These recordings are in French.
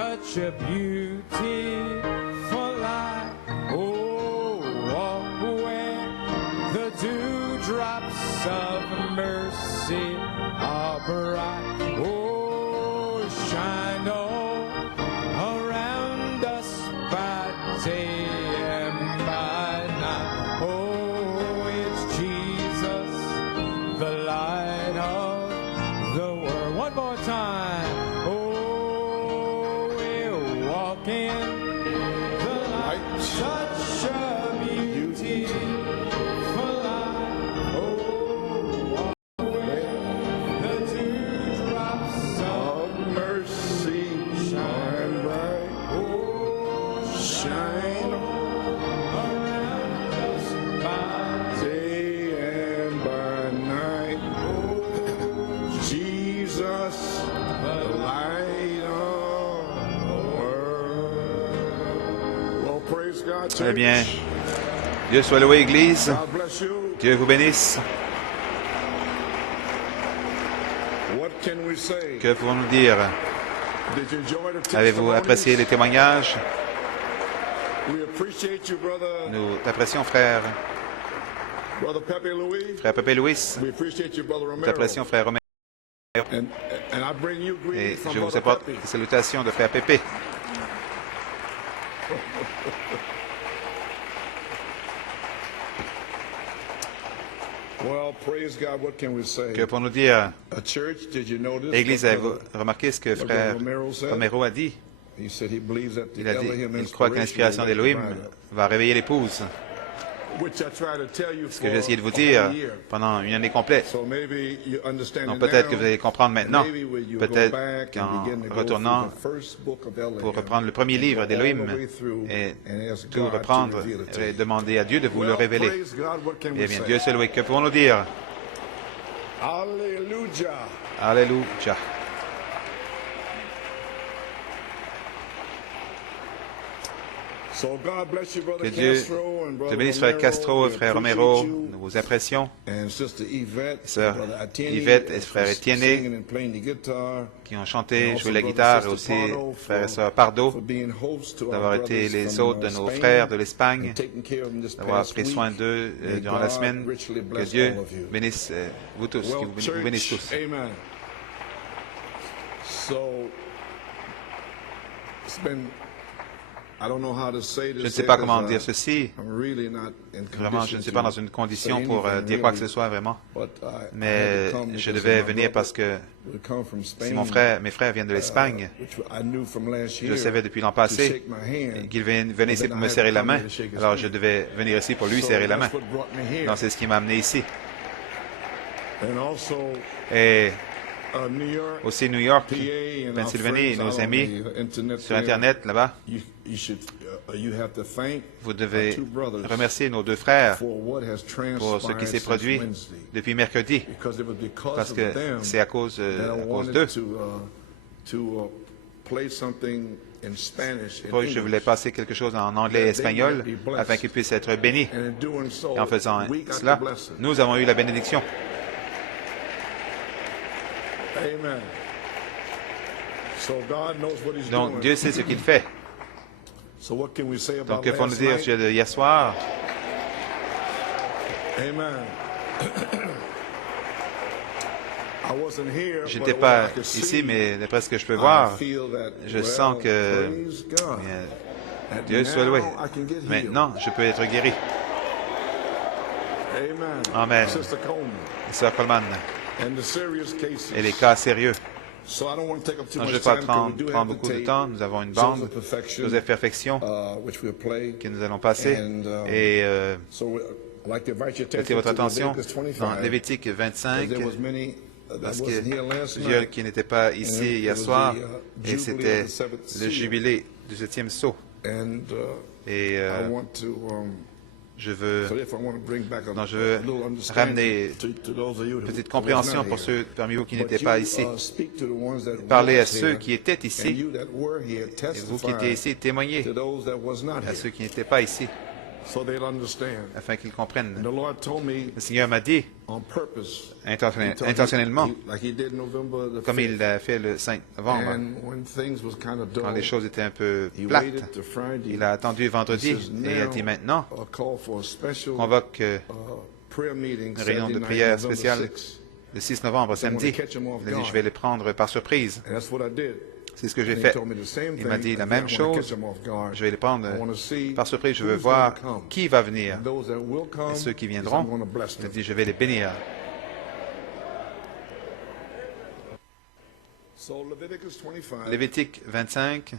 such a beautiful light. Oh, where the dewdrops of mercy are bright. Oh, shine all around us by day and by night. Oh, it's Jesus, the light of the world. One more time. Oh, we're walking the light. Such a beautiful light. Oh, where the dewdrops of mercy shine bright. Oh, shine around us by day and by night. Oh, Jesus, the light of the world. Well, praise God. Très bien. Dieu soit loué, Église. God bless you. Dieu vous bénisse. What can we say? Que pouvons-nous dire? Did you enjoy the Avez-vous apprécié les témoignages? We appreciate you, brother. Nous t'apprécions, frère. Brother Pepe Louis. Frère Pepe Louis. We appreciate you, brother Nous Romero. t'apprécions, frère Romain. And I bring you Et greetings from je vous brother apporte Pepe. les salutations de frère Pépé. Well, praise God. What can we say? Que pour nous dire, A church, did you notice? Église, what avez-vous brother- remarqué ce que what frère brother Romero said? Romero a dit? He said he believes that the Il a dit, Elohim il croit que l'inspiration will wake d'Élohim the bride up. va réveiller l'épouse. Which I try to tell you Ce for que j'ai essayé de vous a dire whole year. pendant une année complète. So maybe you understand Donc it peut-être now, que vous allez comprendre maintenant. and maybe when you go Peut-être back and qu'en begin to go retournant through the first book of Elohim, pour reprendre le premier and livre go d'Élohim all the way through et and ask tout God to reprendre reveal it to et you. demander à Dieu de vous le Well, révéler. praise God, what can Eh we bien, say? Dieu seul, oui. Que pouvons-nous dire? Hallelujah. Alléluia. So God bless you, brother Que Dieu Castro and te brother bénisse, frère Romero. Castro, We frère appreciate Romero. you. Nous vous apprécions. And Sister Yvette, Sœur brother Atieni, Yvette et frère for Etienne, singing and playing the guitar, qui ont chanté, and joué also la brother guitare, et Sister aussi Pardo frère et for- sœur Pardo, for being host to our d'avoir été brothers les from, hôtes de nos Spain, frères de l'Espagne, and taking care of them this d'avoir past pris week. soin d'eux May durant la God semaine. richly Que bless Dieu all of you. bénisse vous tous, Well, qui vous bénisse church, tous. amen. So, it's been, I don't know how to say this. Je ne sais pas because, comment dire ceci. I'm really not in Vraiment, je ne suis pas dans une condition say pour anything, dire quoi que really. ce soit, vraiment. But I Mais had to come je because devais my venir brother parce que would come from Spain, si mes frères viennent de l'Espagne, which I knew from last je year, le savais depuis l'an to passé, shake my hand. qu'il venait ici And pour then me I had serrer to la come main. here to shake his Alors hand. je devais venir ici pour lui So serrer la main. that's what brought me here. Donc c'est ce qui m'a amené ici. And also, Et New York, aussi New York, PA, and our Pennsylvanie, et friends nos out on amis the internet sur there, Internet, là-bas, you have to thank vous our devez two brothers remercier nos deux frères for what has pour ce qui transpired s'est since produit Wednesday. depuis mercredi. Because it was because Parce of que them c'est à cause that I d'eux. wanted to play something in Spanish and Pourquoi je voulais English. passer quelque chose en anglais et espagnol afin qu'ils puissent être bénis. And in doing so, Et en faisant we got cela, the blessing. nous avons eu la bénédiction. Amen. So God knows what He's Donc doing. Dieu sait ce qu'il fait. So what can we say Donc about que faut-nous last dire au night? sujet de hier soir? Amen. I wasn't here, Je but n'étais what pas I could ici, see, mais d'après ce que je peux I voir, feel that, je well, sens que praise God, that Dieu soit loué. now I can get healed. Maintenant, je peux être guéri. Amen. Amen. Sister Coleman. Sœur Coleman, And the serious cases. et les cas sérieux. So I don't want to take up too Donc, je ne much vais pas time because we do prendre have beaucoup the de tape, temps. Nous avons une Sons bande, of Perfection, Joseph Perfection, which we'll play. que nous allons passer. And, Et So I'd like to invite your mettez attention votre to attention Leviticus dans 25. Lévitique 25, There was many that parce wasn't que here last plusieurs night. qui n'étaient pas ici And it hier was soir, the, et Jubilee c'était of the seventh le seal. jubilé du 7e sceau. And Et I want to, je veux so if I want to bring back a, Donc, je veux a little understanding ramener to those of you une petite who compréhension was not pour here. ceux parmi vous qui But n'étaient pas you, ici. speak to the ones that Parlez à was ceux here, qui étaient and ici, you that were here, et vous qui testify étiez ici, témoignez to those that was not à here. ceux qui n'étaient pas ici. so they'll understand. afin qu'ils comprennent. And the Lord told me Le Seigneur m'a dit, on purpose, He told me, intentionnellement, like He did November the comme 5th. il l'a fait le 5 novembre, And when things was kind of quand dull, les choses étaient un peu He plates, waited to Friday. il a attendu vendredi He says, et a dit maintenant, now, call for a special convoque prayer meeting une réunion de Saturday night, prière November spéciale 6th. le 6 novembre, samedi. catch him off Il a dit, guard. je vais les prendre par surprise. And that's what I did. C'est ce que j'ai And he fait. told me the same Il m'a thing. dit la Again, même I wanna chose. catch him off guard. Je vais les prendre I wanna see par surprise. Je veux who's voir gonna come. qui va venir. And those that will come, Et ceux qui he said, viendront, I'm gonna bless il a them. dit, je vais les bénir. So Leviticus 25, Lévitique 25,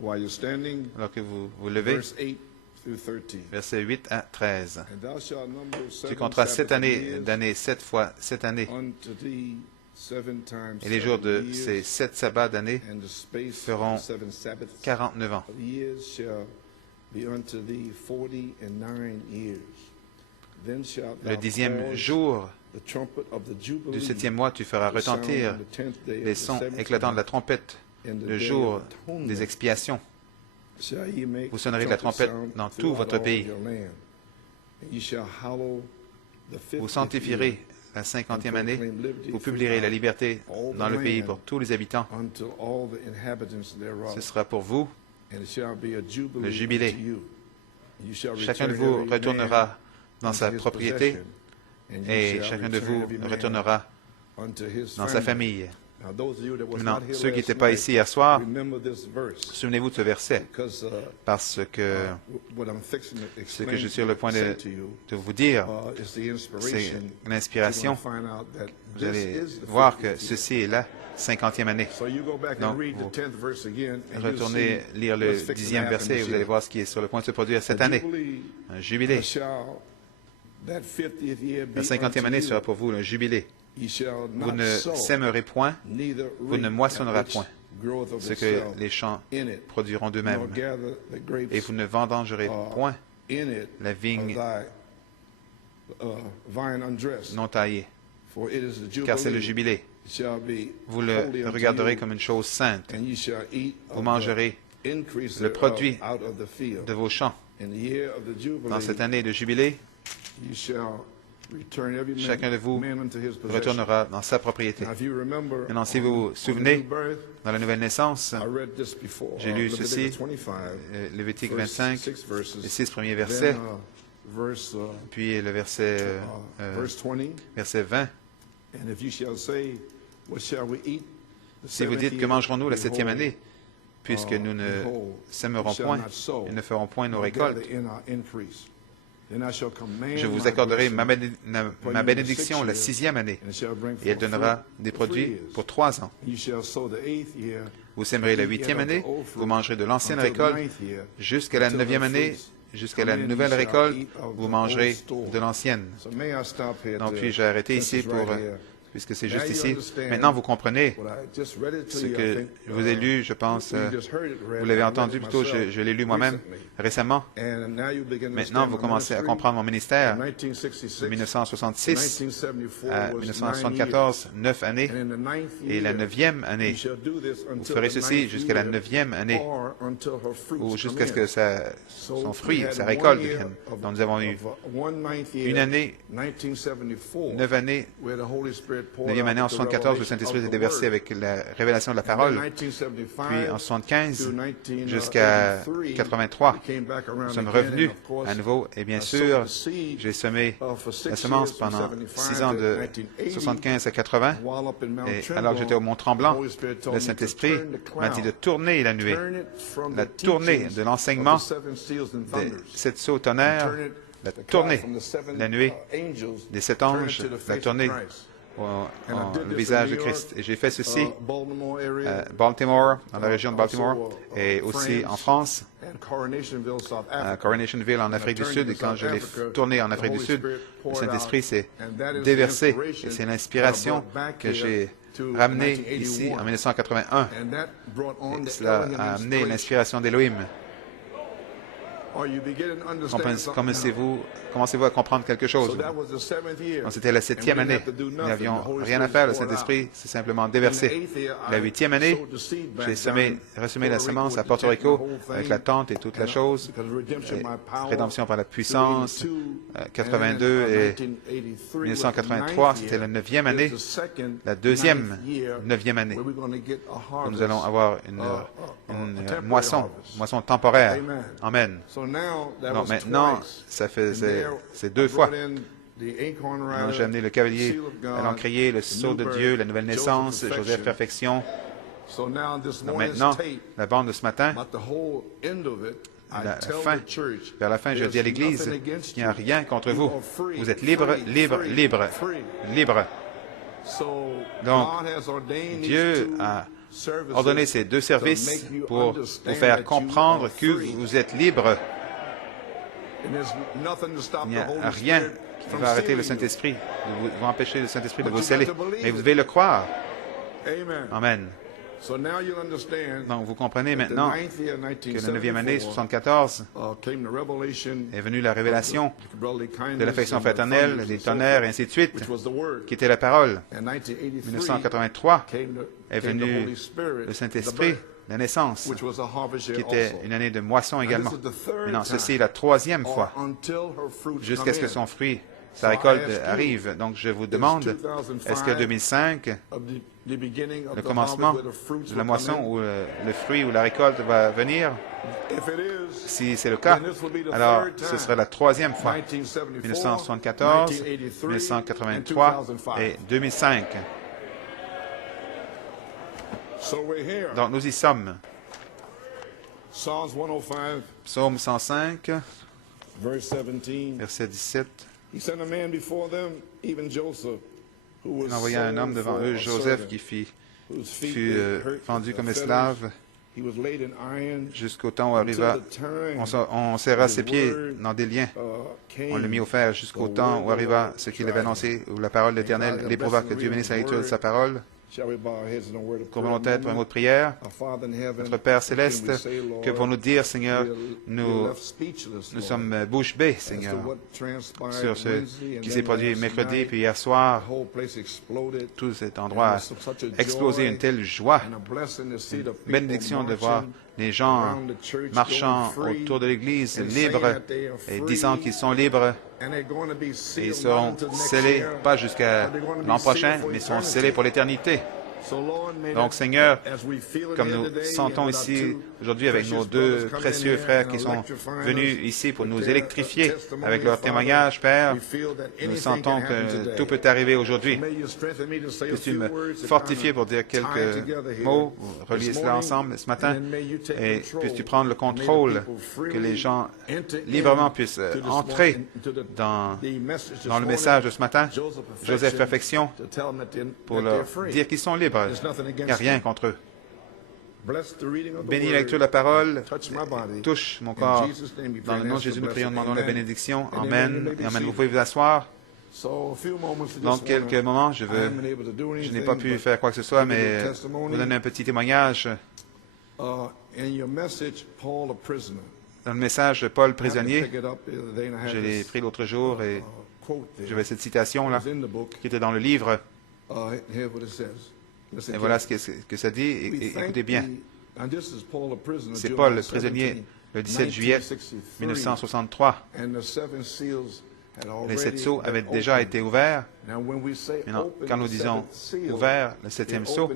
while you're standing, alors que vous vous levez, verse 8 through 13. versets 8 à 13. And thou shalt number Tu seven compteras Sabbath 7 années years d'années, 7 fois 7 années. unto thee 7 times Et les jours 7 de years, ces 7 sabbats d'années and the space feront of the 7 Sabbaths 49 ans. of years shall be unto thee 49 years. Then shalt thou Le 10e cause jour the trumpet of the Jubilee du 7e mois, tu feras to sound retentir on the 10th day of les the sons 7th éclatants de la month, trompette in the le day jour of atonement. des expiations. Shall ye make Vous sonnerez de la trumpet trompette sound dans tout throughout votre all pays. your land. And ye shall hallow the 50th Vous year, sanctifierez la 50e année. Vous publierez la liberté dans le pays pour tous les habitants. unto all the inhabitants thereof. Ce sera pour vous. And it shall be a jubilee le jubilé. unto you. You shall Chacun de return vous every man retournera dans unto sa his propriété possession, and you et shall chacun de return vous every man retournera unto his dans sa family. famille. Now, those of you that was Maintenant, not here ceux qui last n'étaient pas night, ici hier soir, remember this verse, souvenez-vous de ce verset, because parce que what I'm fixing to ce explain que je suis sur le point say to you, de vous dire, is the c'est inspiration l'inspiration. to find out that Vous this allez is the voir 50th que year. ceci est la 50e année. So you go back Donc, and read vous the 10th verse again, and you'll Retournez see lire le what's fixing to 10e happen verset et this vous allez year. voir ce qui est sur le point de se produire cette The année. jubilee Un jubilé. shall that 50th year be La 50e année unto sera you. pour vous un jubilé. Ye shall Vous not ne sow, sèmerez point, neither vous ne reap moissonnerez that which point groweth of ce que itself les champs in it, produiront nor d'eux-mêmes, gather the grapes et vous ne vendangerez point in it la of vigne thy vine undressed. non taillée, For it is the jubilee, car c'est le jubilé. it shall be Vous le holy unto regarderez you, comme une chose sainte. and ye shall eat Vous of mangerez the increase le thereof produit out of the field. de vos champs. In the year of the jubilee, Dans cette année de jubilé, ye shall return every chacun de vous man unto his possession. retournera dans sa propriété. Now, if you remember, Maintenant, si on vous the- vous on the souvenez, new birth, dans la nouvelle naissance, I read this before, j'ai lu Leviticus ceci, 25, Lévitique first 25, 6 verses, les 6 premiers then, versets, verse, puis le verset, verse 20, verset 20. and if you shall say, what shall we eat? The Si vous 7th dites que year, mangerons-nous la behold, 7e année, puisque nous ne behold, sèmerons we shall point not sow, et ne ferons point nos nor récoltes, gather in our increase. Then I shall command je vous my accorderai blessing, ma bénédiction la 6e année, and it shall bring et elle forth donnera fruit des for 3 produits years. pour 3 ans. You shall sow the 8th year, Vous sèmerez la 8e année, vous mangerez de l'ancienne récolte, jusqu'à la 9e année, jusqu'à la nouvelle récolte, vous mangerez de l'ancienne. So may I stop here Donc, to- puis-je arrêter since ici it's pour, right here. puisque c'est Now juste you ici. understand Maintenant, vous comprenez what I just read it to ce you, I que think, je vous ai lu, je pense, you just heard it read, vous l'avez I read entendu, it plutôt, myself je l'ai lu moi-même recently. récemment. And now you begin to Maintenant, understand vous my commencez à ministry. comprendre mon ministère. In 1966, De 1966 1974 à was 9 1974, 9 années, years. And in the 9th et la year, 9e année. you shall do this Vous until ferez the ceci 9th jusqu'à la year, 9e année, or until her fruits ou come jusqu'à ce in. que son fruit, sa récolte vienne. Donc, nous avons eu une année, 9 années, 9e année en 74, le Saint-Esprit s'est déversé avec la révélation de la parole. Puis en 75 jusqu'à 83, nous sommes revenus à nouveau. Et bien sûr, j'ai semé la semence pendant 6 ans de 75 à 80. Et alors que j'étais au Mont Tremblant, le Saint-Esprit m'a dit de tourner la nuée, la tournée de l'enseignement des 7 sceaux tonnerres, la tournée, la nuée des 7 anges, la tournée le visage de Christ. Et j'ai fait ceci à Baltimore, dans la région de Baltimore, et aussi en France, à Coronationsville, en Afrique du Sud. Et quand je l'ai tourné en Afrique du Sud, le Saint-Esprit s'est déversé. Et c'est l'inspiration que j'ai ramenée ici en 1981. Et cela a amené l'inspiration d'Élohim. Commencez-vous à comprendre quelque chose? Donc, c'était la 7e année. Nous n'avions rien à faire. Le Saint-Esprit s'est simplement déversé. La 8e année, j'ai ressemé la semence à Porto Rico avec la tente et toute la chose. Rédemption par la puissance, 82 et 1983, c'était la 9e année. La 9e année. Nous allons avoir une moisson temporaire. Amen. Donc maintenant, c'est 2 fois. Donc, j'ai amené le cavalier à l'encrier, le sceau de Dieu, la nouvelle naissance, Joseph Perfection. Donc maintenant, la bande de ce matin, vers la fin, je dis à l'Église, il n'y a rien contre vous. Vous êtes libres, libres, libres, libres. Donc, Dieu a ordonné ces 2 services pour vous faire comprendre que vous êtes libres. Il n'y a rien qui va arrêter le Saint-Esprit, vous empêcher le Saint-Esprit de vous sceller. Mais vous devez le croire. Amen. Donc, vous comprenez maintenant que la 9e année, 74, est venue la révélation de l'affection fraternelle, des tonnerres, et ainsi de suite, qui était la parole. 1983 est venu le Saint-Esprit, la naissance, qui était une année de moisson également. Maintenant, ceci est la 3e fois, jusqu'à ce que son fruit, sa récolte arrive. Donc, je vous demande, est-ce que 2005, le commencement de la moisson ou le fruit ou la récolte va venir? Si c'est le cas, alors ce sera la 3e fois, 1974, 1983 et 2005. Donc nous y sommes. Psaume 105, verset 17. Il envoya un homme devant eux, Joseph, qui fut vendu comme esclave jusqu'au temps où arriva. On serra ses pieds dans des liens. On le mit au fer jusqu'au temps où arriva ce qu'il avait annoncé, où la parole de l'Éternel l'éprouva. Que Dieu bénisse la lecture de sa parole. Courbons nos têtes pour un mot de prière. Notre Père céleste, que pour nous dire, Seigneur, nous sommes bouche bée, Seigneur, sur ce qui s'est produit mercredi, puis hier soir. Tout cet endroit a explosé, une telle joie, une bénédiction de voir les gens marchant autour de l'Église, libres, et disant qu'ils sont libres. Et ils seront scellés, pas jusqu'à l'an prochain, mais ils seront scellés pour l'éternité. Donc, Seigneur, comme nous sentons ici aujourd'hui avec nos 2 précieux frères qui sont venus ici pour nous électrifier avec leur témoignage, Père, nous sentons que tout peut arriver aujourd'hui. Puisses-tu me fortifier pour dire quelques mots, relier cela ensemble ce matin, et puisses-tu prendre le contrôle, que les gens librement puissent entrer dans le message de ce matin, Joseph Perfection, pour leur dire qu'ils sont libres. Il n'y a rien contre eux. Bénis la lecture de la parole, touche mon corps. Dans le nom de Jésus, nous prions, demandons la bénédiction. Amen. Et amen. Vous pouvez vous asseoir. Dans quelques moments, je n'ai pas pu faire quoi que ce soit, mais vous donner un petit témoignage. Dans le message de Paul prisonnier, je l'ai pris l'autre jour et j'avais cette citation-là qui était dans le livre. Et voilà ce que ça dit. Écoutez bien. C'est Paul, le prisonnier, le 17 juillet 1963. Les 7 sceaux avaient déjà été ouverts. Maintenant, quand nous disons ouvert, le 7e sceau,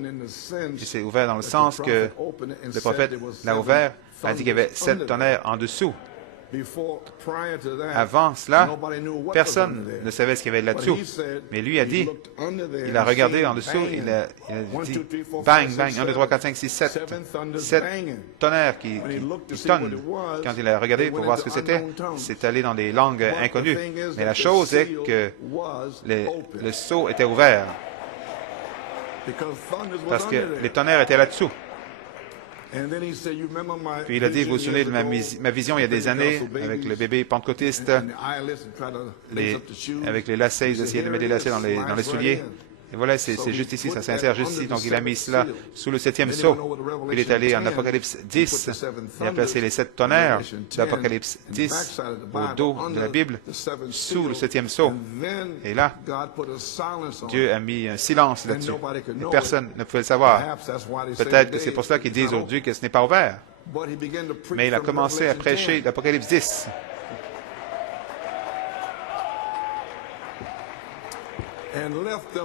c'est ouvert dans le sens que le prophète l'a ouvert, a dit qu'il y avait 7 tonnerres en dessous. Avant cela, personne ne savait ce qu'il y avait là-dessous. Mais lui a dit, il a regardé en dessous, il a dit, bang, bang, 1, 2, 3, 4, 5, 6, 7. 7 tonnerres qui tonnent. Quand il a regardé pour voir ce que c'était, c'est allé dans des langues inconnues. Mais la chose est que le sceau était ouvert. Parce que les tonnerres étaient là-dessous. Puis il a dit, vous vous souvenez de ma vision il y a des années, avec le bébé pentecôtiste, avec les lacets, ils essayaient de mettre des lacets dans les souliers, Et voilà, c'est juste ici, ça s'insère juste ici. Donc, il a mis cela sous le 7e sceau. Il est allé en Apocalypse 10. Il a placé les 7 tonnerres d'Apocalypse 10 au dos de la Bible, sous le 7e sceau. Et là, Dieu a mis un silence là-dessus. Et personne ne pouvait le savoir. Peut-être que c'est pour cela qu'ils disent aujourd'hui que ce n'est pas ouvert. Mais il a commencé à prêcher d'Apocalypse 10.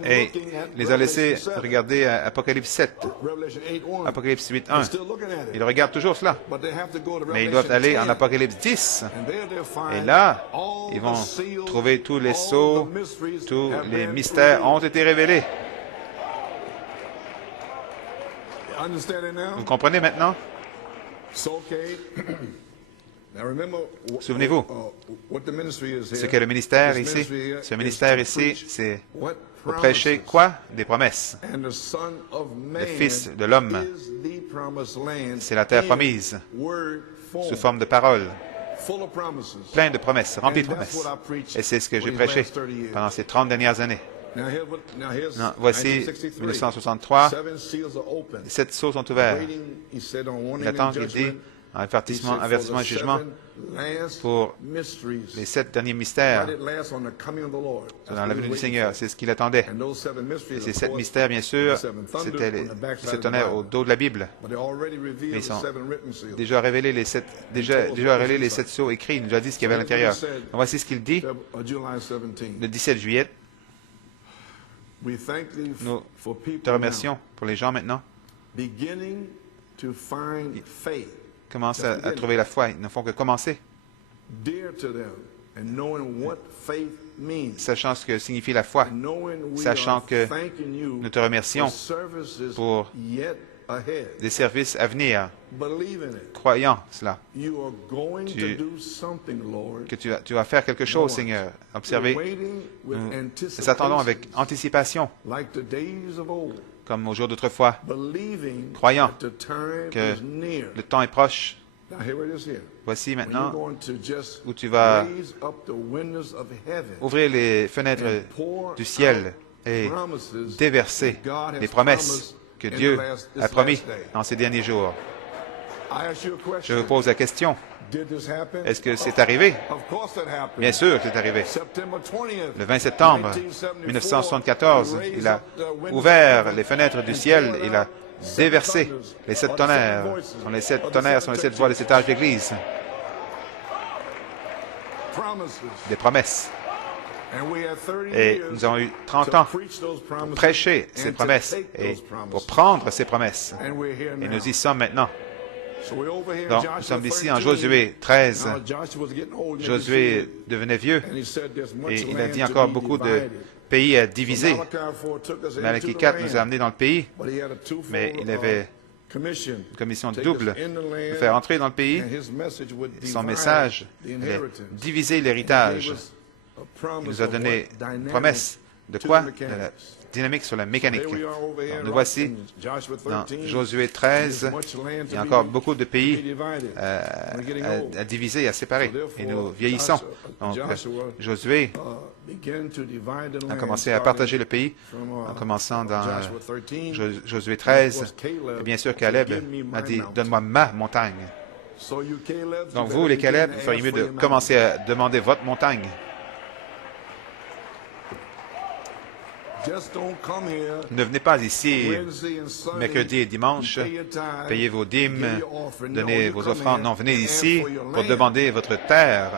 Et les a laissés regarder à Apocalypse 7, Apocalypse 8.1. Ils regardent toujours cela. Mais ils doivent aller en Apocalypse 10. Et là, ils vont trouver tous les sceaux, tous les mystères ont été révélés. Vous comprenez maintenant? Souvenez-vous, ce qu'est le ministère ici. Ce ministère ici, c'est pour prêcher quoi? Des promesses. Le Fils de l'homme, c'est la terre promise, sous forme de paroles, plein de promesses, remplies de promesses. Et c'est ce que j'ai prêché pendant ces 30 dernières années. Non, voici 1963, 7 sceaux sont ouverts. Il attend qu'il dit avertissement, jugement pour les 7 derniers mystères dans la venue du Seigneur. C'est ce qu'il attendait. Et ces 7 mystères, bien sûr, c'était les 7 tonnerres au dos de la Bible. Mais ils ont déjà révélé les 7 sceaux écrits. Il nous a dit ce qu'il y avait à l'intérieur. Voici ce qu'il dit le 17 juillet. Nous te remercions pour les gens maintenant. Commencent à trouver la foi. Ils ne font que commencer. Sachant ce que signifie la foi. Sachant que nous te remercions pour des services à venir. Croyant cela. Que tu vas faire quelque chose, Seigneur. Observez. Nous attendons avec anticipation. Comme au jour d'autrefois, croyant que le temps est proche. Voici maintenant où tu vas ouvrir les fenêtres du ciel et déverser les promesses que Dieu a promis dans ces derniers jours. Je vous pose la question. Est-ce que c'est arrivé? Bien sûr que c'est arrivé. Le 20 septembre 1974, il a ouvert les fenêtres du ciel, il a déversé les 7 tonnerres. Les 7 tonnerres sont les 7 voix des 7 âges de l'Église. Des promesses. Et nous avons eu 30 ans pour prêcher ces promesses et pour prendre ces promesses. Et nous y sommes maintenant. Donc, nous sommes ici en Josué 13. Josué devenait vieux et il a dit encore beaucoup de pays à diviser. Malachie 4 nous a amenés dans le pays, mais il avait une commission double de faire entrer dans le pays. Et son message est diviser l'héritage. Il nous a donné une promesse de quoi? De la dynamique sur la mécanique. Donc, nous voici dans Josué 13. Il y a encore beaucoup de pays à diviser, à séparer. Et nous vieillissons. Donc, Josué a commencé à partager le pays en commençant dans Josué 13. Et bien sûr, Caleb a dit, « Donne-moi ma montagne. » Donc, vous, les Caleb, vous feriez mieux de commencer à demander votre montagne. Ne venez pas ici mercredi et dimanche, payez vos dîmes, donnez vos offrandes. Non, venez ici pour demander votre terre,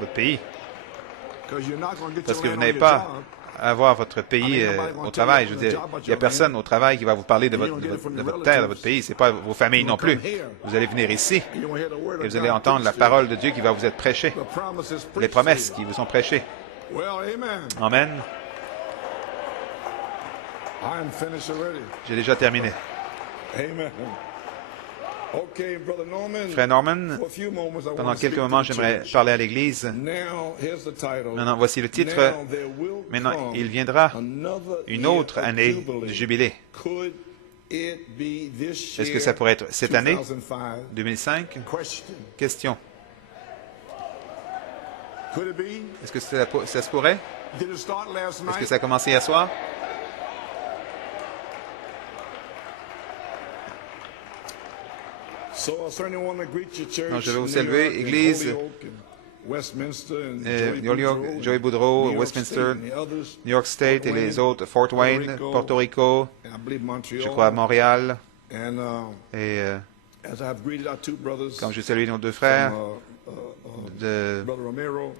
votre pays. Parce que vous n'allez pas avoir votre pays au travail. Je veux dire, il n'y a personne au travail qui va vous parler de votre terre, de votre pays. Ce n'est pas vos familles non plus. Vous allez venir ici et vous allez entendre la parole de Dieu qui va vous être prêchée. Les promesses qui vous sont prêchées. Amen. J'ai déjà terminé. Frère Norman, pendant quelques moments, j'aimerais parler à l'Église. Maintenant, voici le titre. Maintenant, il viendra une autre année de jubilé. Est-ce que ça pourrait être cette année, 2005? Question. Est-ce que ça se pourrait? Est-ce que ça a commencé hier soir? Donc, je vais vous saluer, Église, Holyoke, Joey Boudreau, Westminster, New York State et les autres, Fort Wayne, Porto Rico, je crois à Montréal. Et comme je salue nos deux frères,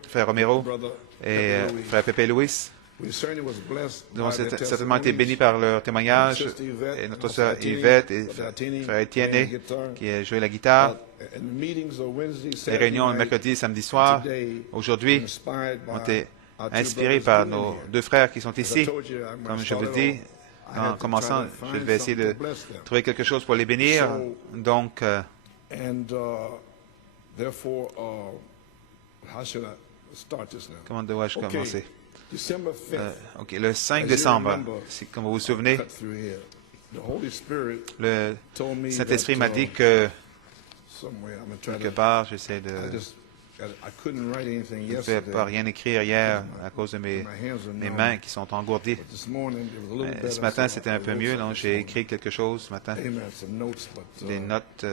frère Romero et frère Pepe Luis, nous avons certainement été bénis par leur témoignage, et notre sœur Yvette et frère Étienne qui a joué la guitare. Les réunions le mercredi et samedi soir, aujourd'hui, ont été inspirées par nos deux frères qui sont ici. Comme je vous dis, en commençant, je vais essayer de trouver quelque chose pour les bénir. Donc, comment dois-je commencer? Le 5 décembre, comme vous vous souvenez, le Saint-Esprit m'a dit que, quelque part, j'essaie de... Je ne pouvais pas rien écrire hier à cause de mes mains qui sont engourdies. Ce matin, c'était un peu mieux, donc j'ai écrit quelque chose ce matin. Des notes.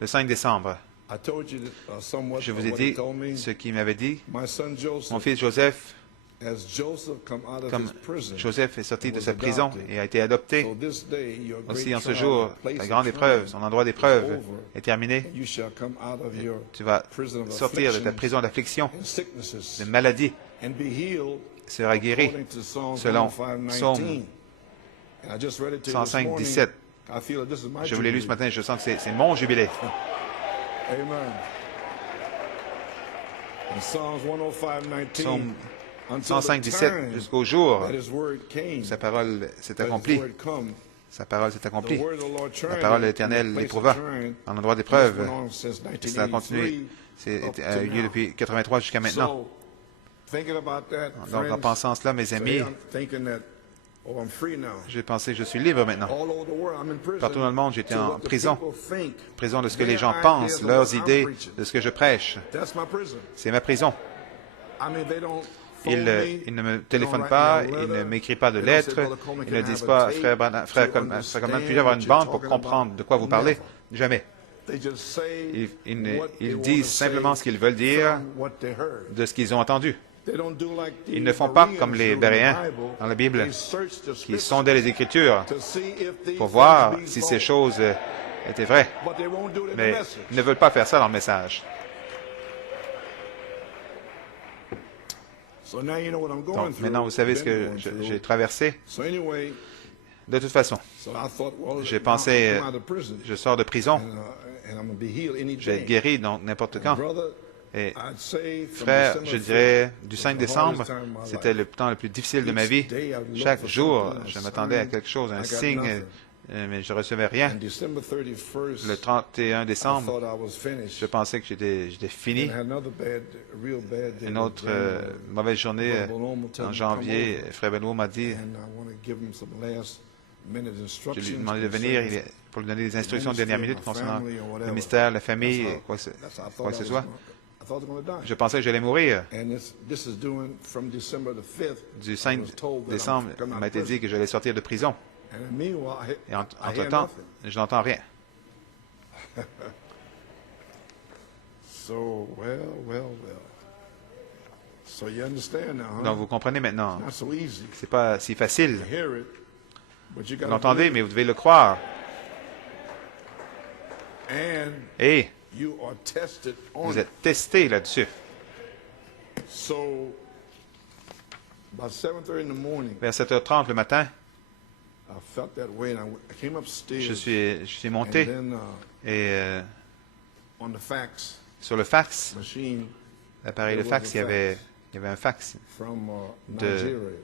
Le 5 décembre, je vous ai dit ce qu'il m'avait dit. Mon fils Joseph, comme Joseph est sorti de sa prison et a été adopté, aussi en ce jour, la grande épreuve, son endroit d'épreuve est terminé. Tu vas sortir de ta prison d'affliction, de maladie, sera guéri, selon Psaume 105, 17. Je vous l'ai lu ce matin, je sens que c'est mon jubilé. Psaume 105, 17, jusqu'au jour où sa parole s'est accomplie. Sa parole s'est accomplie. La parole de l'Éternel l'éprouva en endroit d'épreuve. Et ça a continué. Ça a eu lieu depuis 83 jusqu'à maintenant. Donc, en pensant cela, mes amis, j'ai pensé que je suis libre maintenant. Partout dans le monde, j'étais en prison. Prison de ce que les gens pensent, leurs idées, de ce que je prêche. C'est ma prison. Ils ne me téléphonent pas, ils ne m'écrivent pas de lettres, ils ne disent pas, frère Coleman, puis-je avoir une bande pour comprendre de quoi vous parlez? Jamais. Ils disent simplement ce qu'ils veulent dire de ce qu'ils ont entendu. Ils ne font pas comme les Béréens dans la Bible, qui sondaient les Écritures pour voir si ces choses étaient vraies. Mais ils ne veulent pas faire ça dans le message. Donc, maintenant, vous savez ce que j'ai traversé. De toute façon, j'ai pensé, je sors de prison, je vais être guéri donc n'importe quand. Et frère, je dirais, du 5 décembre, c'était le temps le plus difficile de ma vie. Chaque jour, je m'attendais à quelque chose, un signe, mais je ne recevais rien. Le 31 décembre, je pensais que j'étais fini. Une autre mauvaise journée en janvier, frère Benoît m'a dit, je lui ai demandé de venir pour lui donner des instructions de dernière minute concernant le mystère, la famille, quoi que ce soit. Je pensais que j'allais mourir. Du 5 décembre, il m'a été dit que j'allais sortir de prison. Et entre-temps, je n'entends rien. Donc, vous comprenez maintenant. C'est pas si facile. Vous l'entendez, mais vous devez le croire. Et vous êtes testé là-dessus. Vers 7h30 le matin, je suis monté et sur le fax, l'appareil de fax, il y avait un fax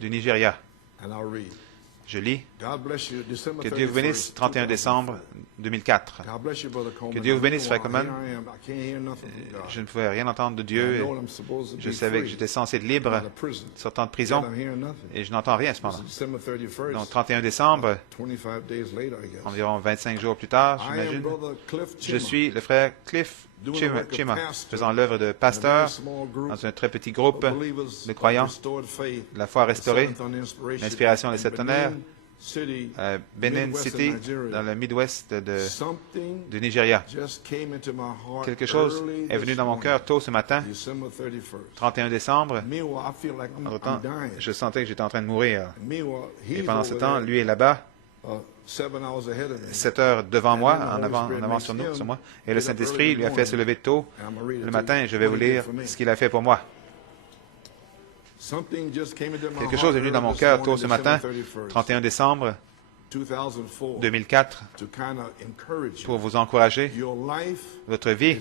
du Nigeria. Je lis. Que Dieu vous bénisse, 31 décembre 2004. Que Dieu vous bénisse, frère Coleman. Je ne pouvais rien entendre de Dieu. Je savais que j'étais censé être libre, sortant de prison, et je n'entends rien à ce moment-là. Donc, 31 décembre, environ 25 jours plus tard, j'imagine, je suis le frère Cliff Chima, faisant l'œuvre de pasteur dans un très petit groupe de croyants, la foi restaurée, l'inspiration des sept tonnerres, Benin City, dans le Midwest du Nigeria. Quelque chose est venu dans mon cœur tôt ce matin, 31 décembre. Entre-temps, je sentais que j'étais en train de mourir. Et pendant ce temps, lui est là-bas, 7 heures devant moi, en avant sur moi. Et le Saint-Esprit lui a fait se lever tôt le matin. Je vais vous lire ce qu'il a fait pour moi. Quelque chose est venu dans mon cœur tôt ce matin, 31 décembre 2004, pour vous encourager. Votre vie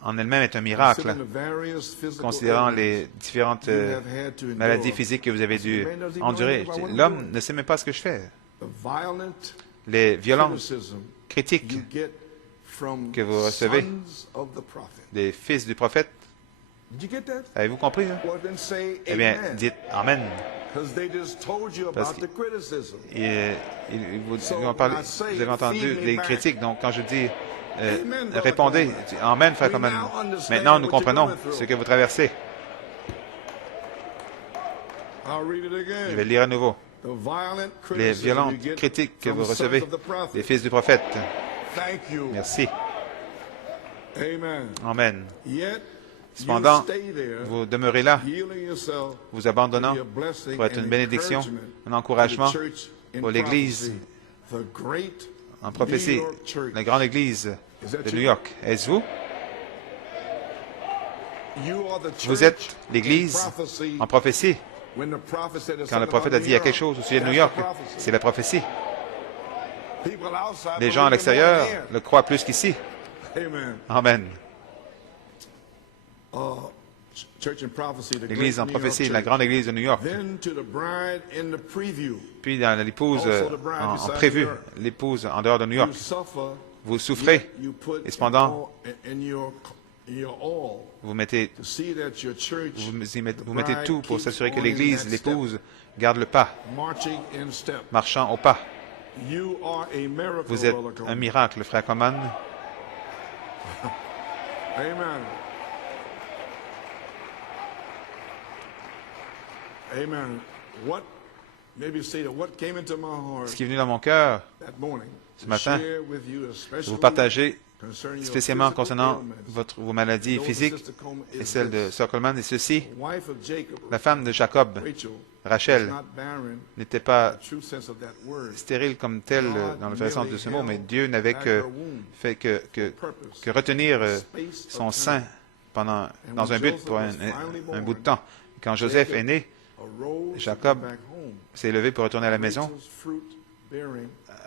en elle-même est un miracle, considérant les différentes maladies physiques que vous avez dû endurer. L'homme ne sait même pas ce que je fais. Les violentes critiques que vous recevez des fils du prophète. Avez-vous compris? Eh bien, dites Amen. Parce que vous avez entendu les critiques. Donc, quand je dis répondez, Amen, frère Coleman. Maintenant, nous comprenons ce que vous traversez. Je vais le lire à nouveau. Les violentes critiques que vous recevez des fils du prophète. Merci. Amen. Cependant, vous demeurez là, vous abandonnant pour être une bénédiction, un encouragement pour l'Église en prophétie, la grande Église de New York. Est-ce vous? Vous êtes l'Église en prophétie. Quand le prophète a dit il y a quelque chose au sujet de New York, c'est la prophétie. Les gens à l'extérieur le croient plus qu'ici. Amen. L'Église en prophétie, la grande Église de New York. Puis dans l'épouse en prévu, l'épouse en dehors de New York. Vous souffrez, et cependant, vous mettez tout pour s'assurer que l'Église, l'épouse, garde le pas, marchant au pas. Vous êtes un miracle, frère Coleman. Amen. Ce qui est venu dans mon cœur ce matin, vous partagez spécialement concernant vos maladies physiques et celles de Sir Coleman. Et ceci, la femme de Jacob, Rachel, n'était pas stérile comme telle dans le vrai sens de ce mot, mais Dieu n'avait fait que retenir son sein dans un but pour un bout de temps. Quand Joseph est né, Jacob s'est levé pour retourner à la maison.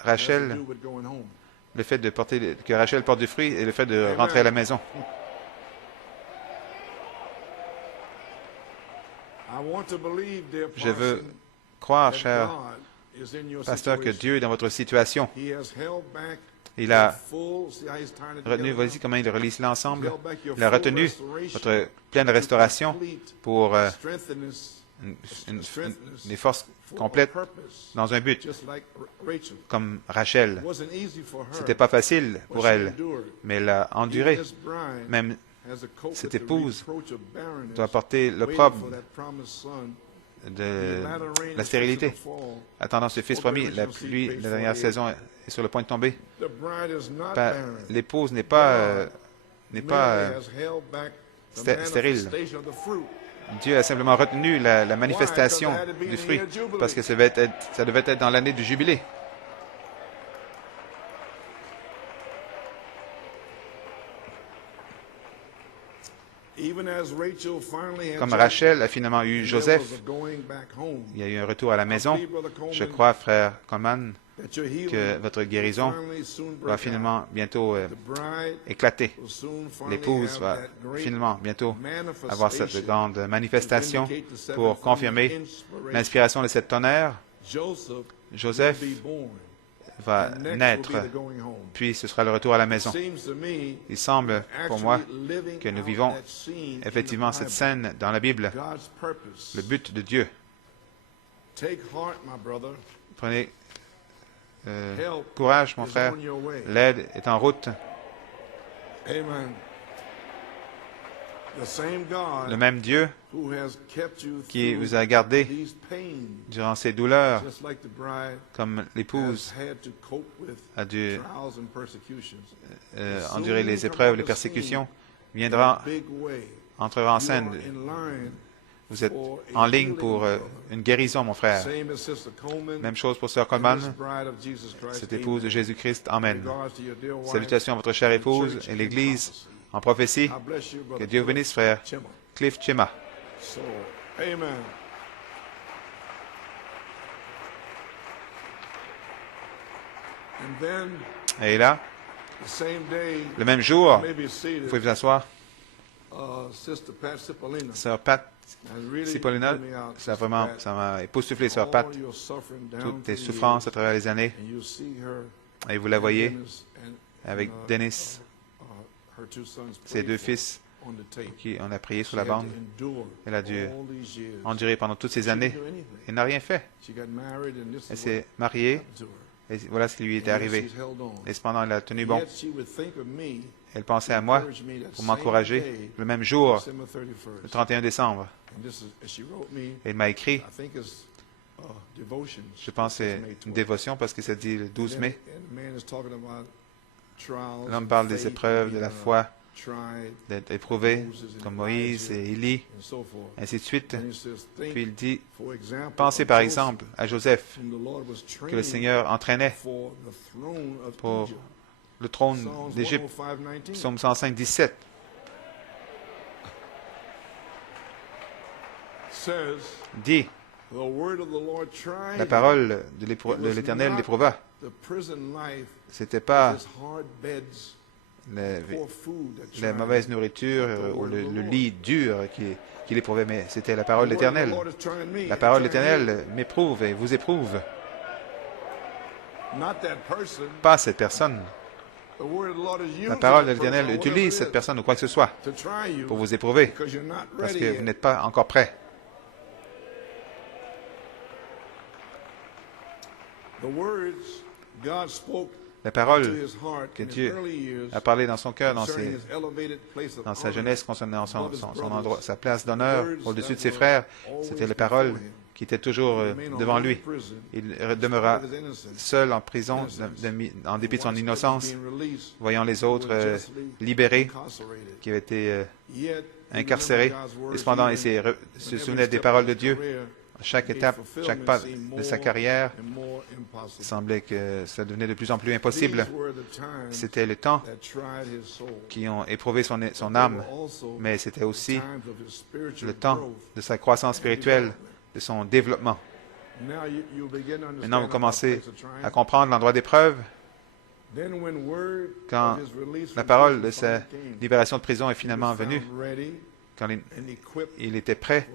Rachel, le fait que Rachel porte du fruit et le fait de rentrer à la maison. Je veux croire, cher pasteur, que Dieu est dans votre situation. Il a retenu, voici comment il relie cela ensemble. Il a retenu votre pleine restauration pour des forces complètes dans un but, comme Rachel. Ce n'était pas facile pour elle, mais elle a enduré. Même cette épouse doit porter l'opprobre de la stérilité. Attendant ce fils promis, la pluie de la dernière saison est sur le point de tomber. L'épouse n'est pas stérile. Dieu a simplement retenu la manifestation du fruit parce que ça devait être dans l'année du jubilé. Comme Rachel a finalement eu Joseph, il y a eu un retour à la maison. Je crois, frère Coleman, que votre guérison va finalement bientôt éclater. L'épouse va finalement bientôt avoir cette grande manifestation pour confirmer l'inspiration de cette tonnerre. Joseph va naître, puis ce sera le retour à la maison. Il semble pour moi que nous vivons effectivement cette scène dans la Bible, le but de Dieu. Prenez courage, mon frère. L'aide est en route. Le même Dieu qui vous a gardé durant ces douleurs, comme l'épouse a dû endurer les épreuves, les persécutions, entrera en scène. Vous êtes en ligne pour une guérison, mon frère. Même chose pour Sœur Coleman, cette épouse de Jésus-Christ. Amen. Salutations à votre chère épouse et l'Église en prophétie. Que Dieu vous bénisse, frère Cliff Chema. Et là, le même jour, vous pouvez vous asseoir. Sœur Pat Cipollina, ça m'a époustouflé, Sœur Pat, toutes tes souffrances à travers les années. Et vous la voyez avec Dennis, ses deux fils, qui on a prié sur la bande. Elle a dû endurer pendant toutes ces années. Elle n'a rien fait. Elle s'est mariée, et voilà ce qui lui était arrivé. Et cependant, elle a tenu bon. Elle pensait à moi pour m'encourager le même jour, le 31 décembre. Elle m'a écrit, je pense que c'est une dévotion parce que ça dit le 12 mai. L'homme parle des épreuves, de la foi, d'être éprouvé, comme Moïse et Élie, ainsi de suite. Puis il dit, pensez par exemple à Joseph, que le Seigneur entraînait pour le trône d'Égypte. Psaume 105, 17. Dit, la parole de l'Éternel l'éprouva. C'était pas la mauvaise nourriture ou le lit dur qui l'éprouvait, mais c'était la parole de l'Éternel. La parole de l'Éternel m'éprouve et vous éprouve. Pas cette personne. La parole de l'Éternel utilise cette personne ou quoi que ce soit pour vous éprouver, parce que vous n'êtes pas encore prêt. La parole que Dieu a parlé dans son cœur, dans sa jeunesse, concernant son endroit, sa place d'honneur au-dessus de ses frères, c'était la parole qui était toujours devant lui. Il demeura seul en prison, en dépit de son innocence, voyant les autres libérés, qui avaient été incarcérés. Et cependant, il se souvenait des paroles de Dieu. À chaque étape, chaque pas de sa carrière, il semblait que ça devenait de plus en plus impossible. C'était le temps qui ont éprouvé son âme, mais c'était aussi le temps de sa croissance spirituelle, de son développement. Maintenant, vous commencez à comprendre l'endroit d'épreuve. Quand la parole de sa libération de prison est finalement venue, quand il était prêt,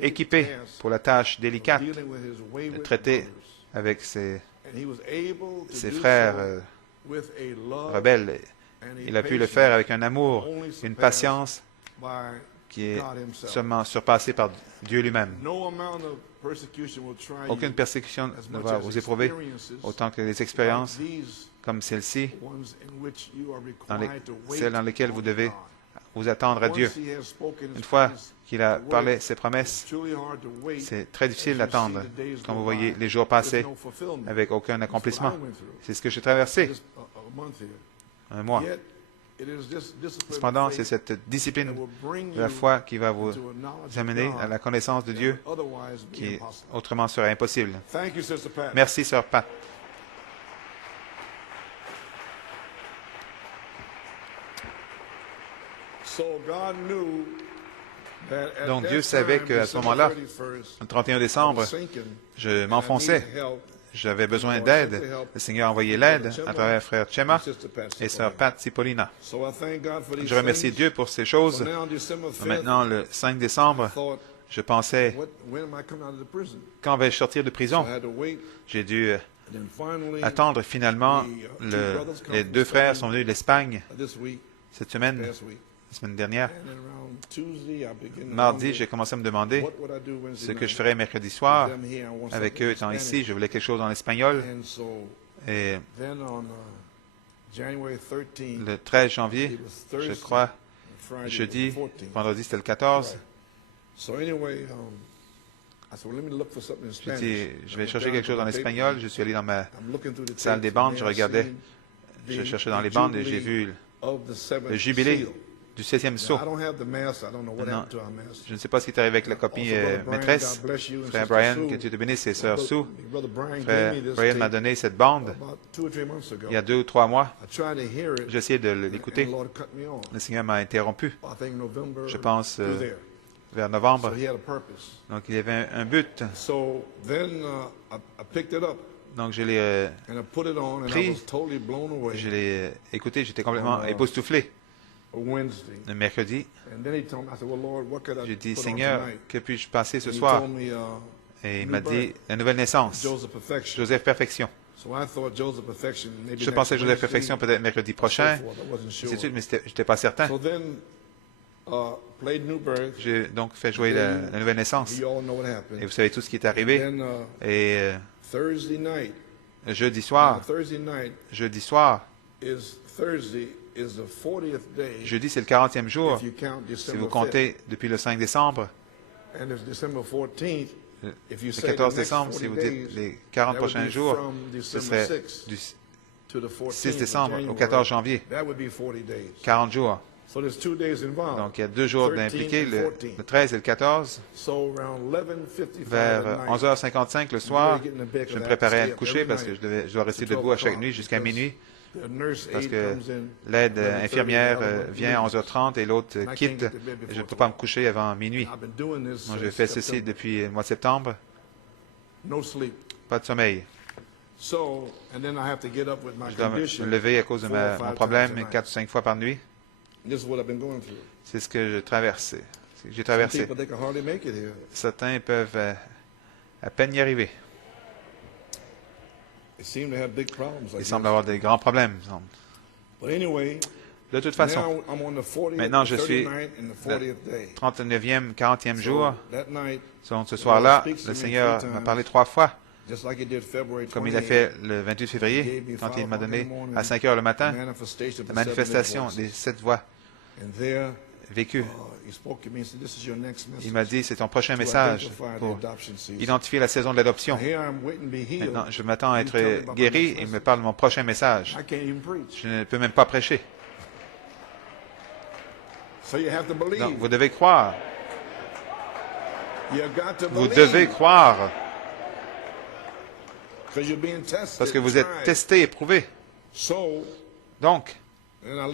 équipé pour la tâche délicate de traiter avec ses frères rebelles. Il a pu le faire avec un amour, une patience qui est seulement surpassée par Dieu lui-même. Aucune persécution ne va vous éprouver autant que les expériences comme celle-ci, celles dans lesquelles vous devez vous attendre à Dieu. Une fois qu'il a parlé ses promesses, c'est très difficile d'attendre quand vous voyez les jours passer avec aucun accomplissement. C'est ce que j'ai traversé. Un mois. Cependant, c'est cette discipline de la foi qui va vous amener à la connaissance de Dieu qui autrement serait impossible. Merci, Sœur Pat. Donc Dieu savait qu'à ce moment-là, le 31 décembre, je m'enfonçais. J'avais besoin d'aide. Le Seigneur a envoyé l'aide à travers frère Chema et sœur Pat Cipollina. Je remercie Dieu pour ces choses. Maintenant, le 5 décembre, je pensais, quand vais-je sortir de prison? J'ai dû attendre. Finalement, les deux frères sont venus d'Espagne cette semaine. La semaine dernière, mardi, j'ai commencé à me demander ce que je ferais mercredi soir. Avec eux étant ici, je voulais quelque chose en espagnol. Et le 13 janvier, je crois, jeudi, vendredi, c'était le 14. J'ai dit, je vais chercher quelque chose en espagnol. Je suis allé dans ma salle des bandes, je cherchais dans les bandes et j'ai vu le jubilé du 7e sceau. Maintenant, je ne sais pas ce qui est arrivé avec la copie maîtresse. Frère Brian, que Dieu te bénisse, et sœur Sue. Frère Brian m'a donné cette bande il y a 2 ou 3 mois. J'ai essayé de l'écouter. Le Seigneur m'a interrompu, je pense, vers novembre. Donc, il y avait un but. Donc, je l'ai pris, je l'ai écouté, j'étais complètement époustouflé. Le mercredi, j'ai dit, Seigneur, que puis-je passer ce soir? Et il m'a dit, la nouvelle naissance, Joseph Perfection. Je pensais Joseph Perfection peut-être mercredi prochain, mais je n'étais pas certain. J'ai donc fait jouer la nouvelle naissance. Et vous savez tout ce qui est arrivé. Et jeudi soir, jeudi, c'est le 40e jour, si vous comptez depuis le 5 décembre. Le 14 décembre, si vous dites les 40 prochains jours, ce serait du 6 décembre au 14 janvier. 40 jours. Donc, il y a 2 jours d'impliqués, le 13 et le 14. Vers 11h55 le soir, je me préparais à me coucher parce que je dois rester debout à chaque nuit jusqu'à minuit. Parce que l'aide infirmière vient à 11h30 et l'autre quitte. Je ne peux pas me coucher avant minuit. Moi, j'ai fait ceci depuis le mois de septembre. Pas de sommeil. Je dois me lever à cause de mon problème 4 ou 5 fois par nuit. C'est ce que j'ai traversé. Certains peuvent à peine y arriver. Il semble avoir des grands problèmes. De toute façon, maintenant je suis le 39e, 40e jour. Donc ce soir-là, le Seigneur m'a parlé 3 fois, comme il a fait le 28 février, quand il m'a donné à 5 heures le matin la manifestation des 7 voix vécues. Il m'a dit, c'est ton prochain message pour identifier la saison de l'adoption. Maintenant, je m'attends à être guéri et il me parle de mon prochain message. Je ne peux même pas prêcher. Donc, vous devez croire. Vous devez croire. Parce que vous êtes testé, éprouvé. Donc, vers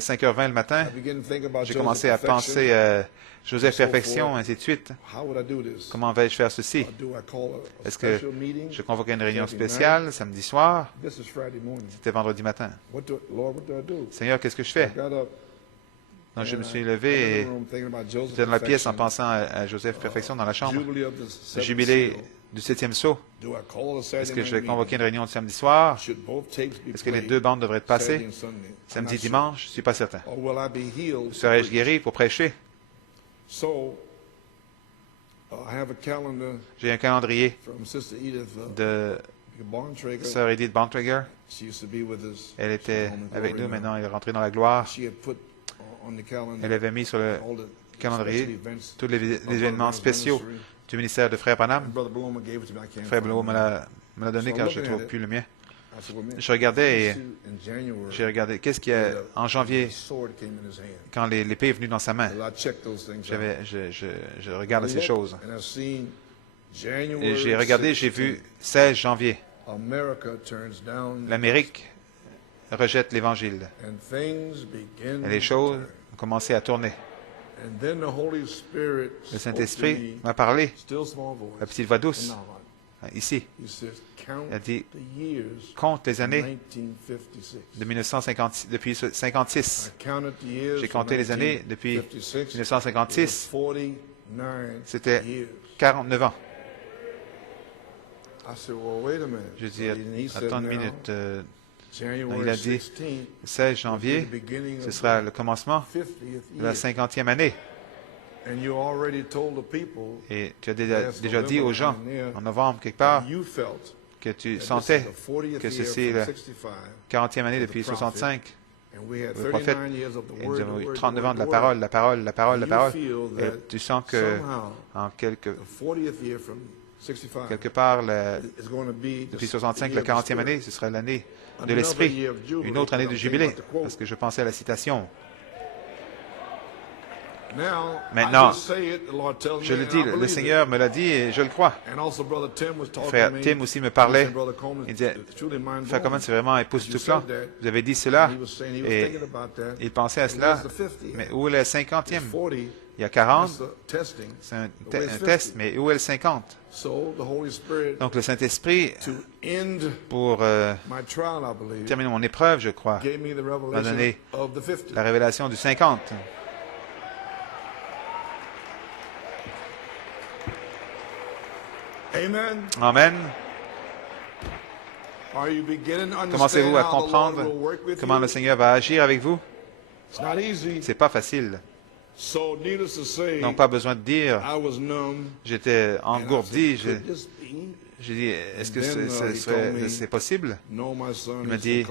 5h20 le matin, j'ai commencé à penser à Joseph Perfection, ainsi de suite. Comment vais-je faire ceci? Est-ce que je convoquerai une réunion spéciale samedi soir? C'était vendredi matin. Seigneur, qu'est-ce que je fais? Donc, je me suis levé et j'étais dans la pièce en pensant à Joseph Perfection dans la chambre. Le jubilé du 7e sceau. Est-ce que je vais convoquer une réunion le samedi soir? Est-ce que les 2 bandes devraient être passées? Samedi, dimanche? Je ne suis pas certain. Serais-je guéri pour prêcher? J'ai un calendrier de Sœur Edith Bontrager. Elle était avec nous, maintenant elle est rentrée dans la gloire. Elle avait mis sur le calendrier tous les événements spéciaux du ministère de Frère Branham. Frère Blow me l'a donné quand je ne trouve plus le mien. Je regardais et j'ai regardé qu'est-ce qu'il y a en janvier quand l'épée est venue dans sa main. Je regarde ces choses. Et j'ai regardé, j'ai vu 16 janvier. L'Amérique rejette l'Évangile. Et les choses ont commencé à tourner. Le Saint-Esprit m'a parlé, la petite voix douce, ici. Il a dit, compte les années de 1956, depuis 1956. J'ai compté les années depuis 1956. C'était 49 ans. Je dis, attends une minute. Il a dit, 16 janvier, ce sera le commencement de la 50e année. Et tu as déjà dit aux gens, en novembre, quelque part, que tu sentais que c'est la 40e année depuis 65 le prophète, et nous avons eu 39 ans de la parole, la parole, la parole, la parole. Et tu sens que, en quelque part, depuis 65, la 40e année, ce sera l'année de l'Esprit, une autre année de jubilé, parce que je pensais à la citation. Maintenant, je le dis, le Seigneur me l'a dit et je le crois. Frère Tim aussi me parlait. Il disait, Frère Coleman, c'est vraiment époustouflant. Vous avez dit cela et il pensait à cela. Mais où est le 50e? Il y a 40, c'est un test, mais où est le 50? Donc le Saint-Esprit, pour terminer mon épreuve, je crois, m'a donné la révélation du 50. Amen. Commencez-vous à comprendre comment le Seigneur va agir avec vous? C'est pas facile. Donc, pas besoin de dire, j'étais engourdi. J'ai dit, est-ce que c'est possible? Il m'a dit,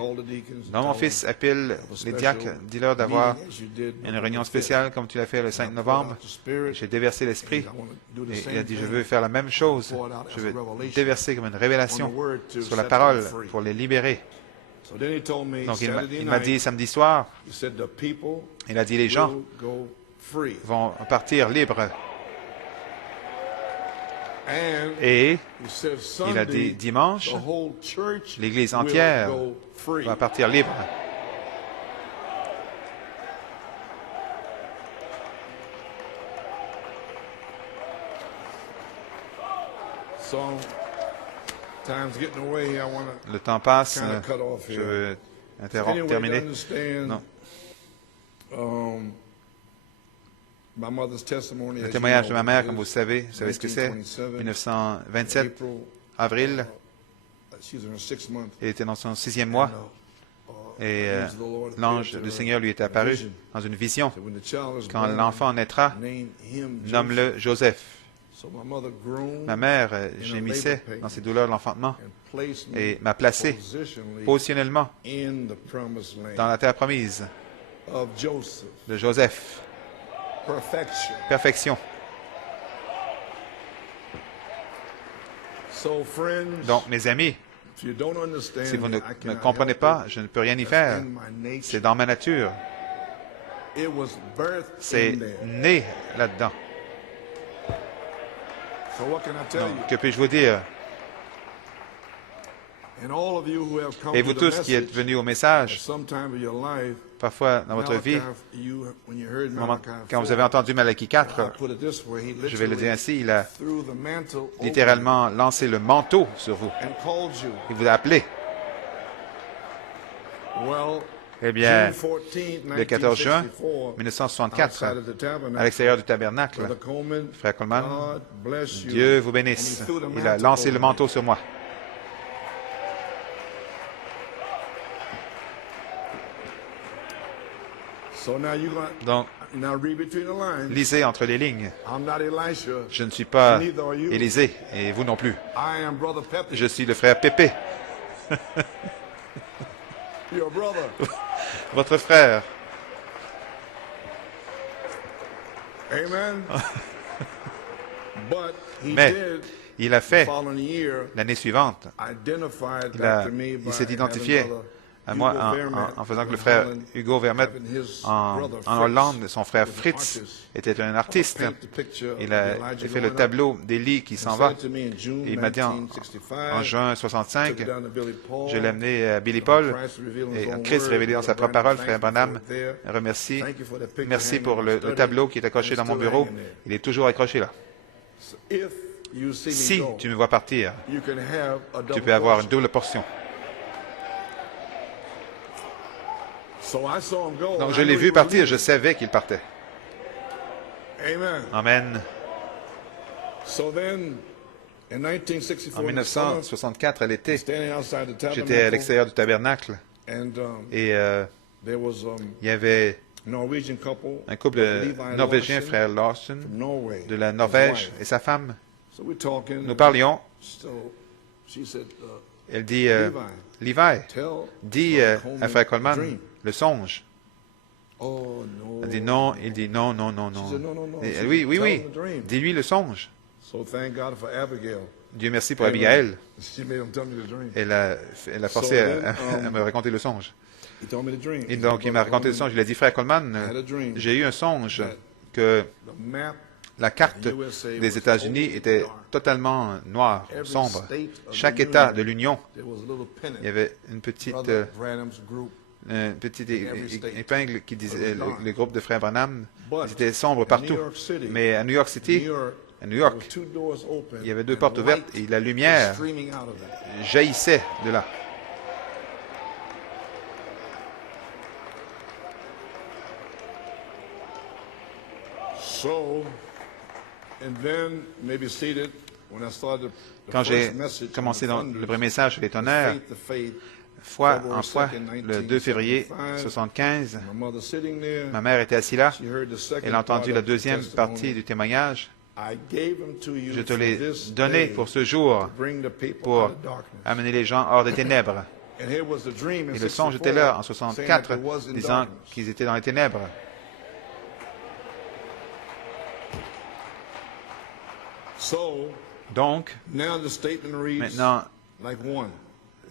non, mon fils, appelle les diacres, dis-leur d'avoir une réunion spéciale comme tu l'as fait le 5 novembre. J'ai déversé l'Esprit et il a dit, je veux faire la même chose. Je veux déverser comme une révélation sur la parole pour les libérer. Donc, il m'a dit samedi soir, il a dit, les gens vont partir libres. Et il a dit, dimanche, l'Église entière va partir libre. Le temps passe, je veux terminer. Non. Le témoignage de ma mère, comme vous savez ce que c'est, 1927, avril, elle était dans son 6e mois, et l'ange du Seigneur lui est apparu dans une vision. Quand l'enfant naîtra, nomme-le Joseph. Ma mère gémissait dans ses douleurs de l'enfantement et m'a placé positionnellement dans la terre promise de Joseph. Perfection. Donc, mes amis, si vous ne comprenez pas, je ne peux rien y faire. C'est dans ma nature. C'est né là-dedans. Donc, que puis-je vous dire? Et vous tous qui êtes venus au message, parfois dans votre vie, quand vous avez entendu Malachie 4, je vais le dire ainsi, il a littéralement lancé le manteau sur vous. Il vous a appelé. Eh bien, le 14 juin 1964, à l'extérieur du tabernacle, Frère Coleman, Dieu vous bénisse. Il a lancé le manteau sur moi. Donc, lisez entre les lignes. Je ne suis pas Élisée, et vous non plus. Je suis le frère Pépé. Votre frère. Mais il a fait l'année suivante. Il s'est identifié à moi en faisant que le frère Hugo Vermette en Hollande, son frère Fritz, était un artiste. Il a fait le tableau d'Élie qui s'en va. Et il m'a dit en juin 65, je l'ai amené à Billy Paul, et Christ révélé dans sa propre parole, frère Branham, remercie. Merci pour le tableau qui est accroché dans mon bureau. Il est toujours accroché là. Si tu me vois partir, tu peux avoir une double portion. Donc, je l'ai vu partir, je savais qu'il partait. Amen. En 1964, à l'été, j'étais à l'extérieur du tabernacle et il y avait un couple norvégien, frère Larsen, de la Norvège, et sa femme. Nous parlions. Elle dit, Levi, dis à frère Coleman le songe. Oh, no. Elle dit non, il dit non, non, non, non. She said, no, no, no. Et, oui, oui, Tell oui. him the dream. Dis-lui le songe. So thank God for Abigail. Dieu merci pour Amen. Abigail. She made him tell me the dream. Elle a forcé So then, à me raconter le songe. He told me the dream. Et donc, il m'a raconté le songe. Il a dit, frère Coleman, I had a dream j'ai eu un songe que the map la carte des États-Unis était totalement noire, sombre. Chaque État de l'Union, there was a little pennant. il y avait une petite Brother Branham's group. épingle qui disait le groupe de frères Branham. But C'était sombre in partout. New York City, Mais à New York City, à New there were York, two doors open, il y avait deux and portes ouvertes light et la was lumière streaming out of them. jaillissait de là. So, and then maybe seated when I started the Quand j'ai first message on commencé the dans thunders, le premier message sur les tonnerres, faith to faith, foi en foi, le 2 février 1975, my mother sitting there, ma mère était assise là. she heard the second Elle a entendu part la of the deuxième testimony. partie du témoignage. I gave them to you Je te for l'ai this donné day pour ce jour, to bring the people pour out of darkness. amener les gens hors des ténèbres. And here was the dream in Et le songe était là en 64, saying 64, that it was in disant darkness. qu'ils étaient dans les ténèbres. So, Donc, now the statement reads maintenant, like one.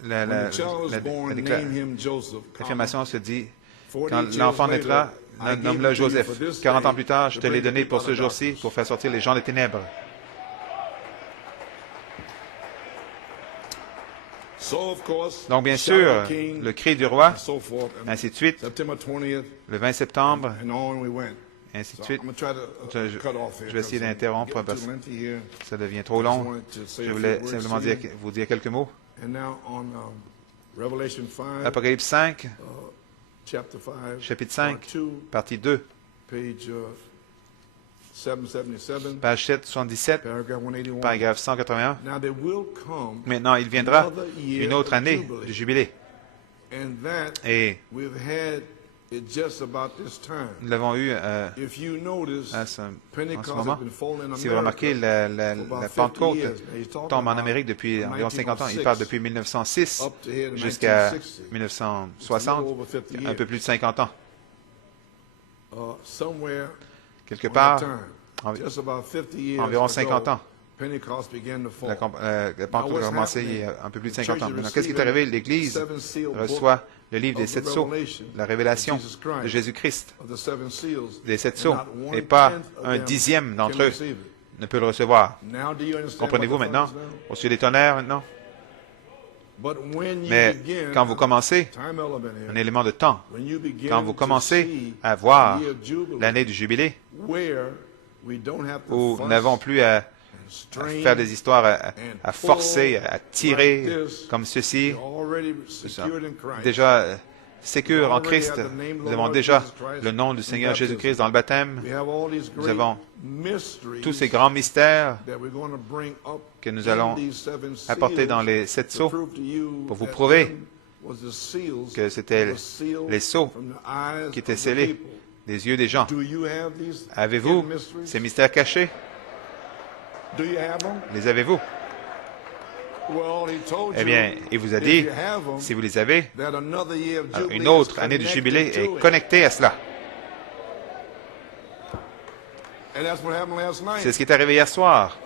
la- When la- the child was la- born, la- name him Joseph. l'affirmation se dit, 40 quand years l'enfant later, naîtra, I gave nomme-le it to you Joseph. for this 40 ans day plus tard, je to te l'ai bring the donné people pour out ce of jour-ci, darkness. pour faire sortir les gens des ténèbres. So, of course, Donc, bien shout sûr, of the king, le cri du roi, and so forth, and ainsi de suite, September 20th, le 20 septembre, and on we went. ainsi de So suite. I'm gonna try to Je- cut off here. je vais essayer because d'interrompre I'm getting parce too lengthy here. Ça devient trop I just long. wanted to say Je a few voulais words simplement to you. vous dire quelques mots. And now on Revelation 5, Apocalypse 5, chapter 5, chapitre part 5, 2, partie 2, page 777, page 777, paragraph 181. paragraphe 181. Now there will come Maintenant, il viendra another year une autre of année jubilee, de jubilé. and that Et we've had it just about this time. nous l'avons eu If you notice, en ce Pentecost moment. has been falling in Si vous remarquez, America la for about 50 Pentecôte years. Now, he's talking tombe en about Amérique depuis from environ 50 ans. Il parle depuis 1906 up to here to jusqu'à 1960. 1960, over 50 un years. peu plus de 50 ans. Somewhere Quelque on part, that time, envi- just about 50 years environ ago, 50 ans, Pentecost began to fall. la Pentecôte a commencé il y a un peu plus de 50 ans. Maintenant, qu'est-ce qui est arrivé? L'Église Seven seal book reçoit le livre des of the 7 sceaux, Revelation la révélation of Jesus Christ, de Jésus-Christ, of the seven seals, des 7 and sceaux, not one et pas tenth of un them dixième can d'entre eux receive it. ne peut le recevoir. Now, do you understand Comprenez-vous what the maintenant? thunders now? Au sujet des tonnerres maintenant? But when you Mais begin, quand vous commencez, time element here, un élément de temps, when you begin quand vous to commencez see à voir the year of Jubilee, l'année du jubilé, where we don't have to où fuss nous n'avons plus à and strain, faire des histoires, à forcer, à tirer like this, comme ceci, you're already secured in Christ. déjà sécure en Christ. Nous avons déjà le nom du Seigneur Jésus-Christ dans le baptême. We have all these Nous great avons mysteries tous ces grands mystères that we're going to bring up que nous in allons these seven apporter dans seals les 7 to sceaux prove to you pour vous that prouver them was the seals que c'était that were sealed les sceaux from the eyes qui étaient of the scellés people. des yeux des gens. Do you have these Avez-vous hidden mysteries? ces mystères cachés? Do you have them? Les avez-vous? Well, he told Eh you, bien, il vous a if dit, you have them, si vous les avez, that another year of alors Jubilee une autre is année de connected jubilé to est it. connectée à cela. And that's what happened last night. C'est ce qui est arrivé hier soir.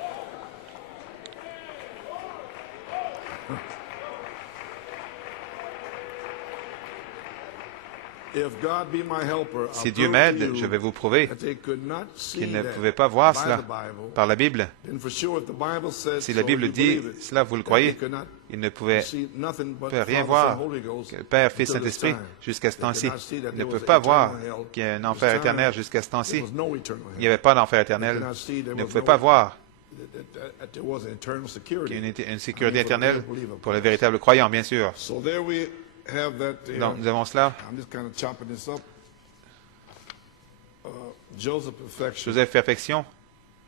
If God be my helper, I'll Si Dieu prove m'aide, to you je vais vous prouver that they could not see qu'ils ne that pouvaient pas voir by cela the Bible. par la Bible. Then for sure, if the Bible says Si la so, Bible you dit believe it. cela, vous le That croyez. they could not Ils ne pouvaient see nothing but rien Father, voir Son, Holy Ghost que le Père, Fils, until this Saint-Esprit time. jusqu'à ce They could temps-ci. not see that Ils ne there peuvent was pas an voir eternal hell. qu'il y a un This enfer time, éternel jusqu'à ce there temps-ci. was no eternal Il hell. n'y avait pas d'enfer They éternel. could not see there Ils ne was pouvaient no- pas voir that there was an eternal security. qu'il y a une sécurité I mean, for the éternelle real believer. pour les véritables croyants, bien sûr. So there we have that there. Donc, nous avons cela. I'm just kind of chopping this up. Joseph Perfection. Joseph Perfection,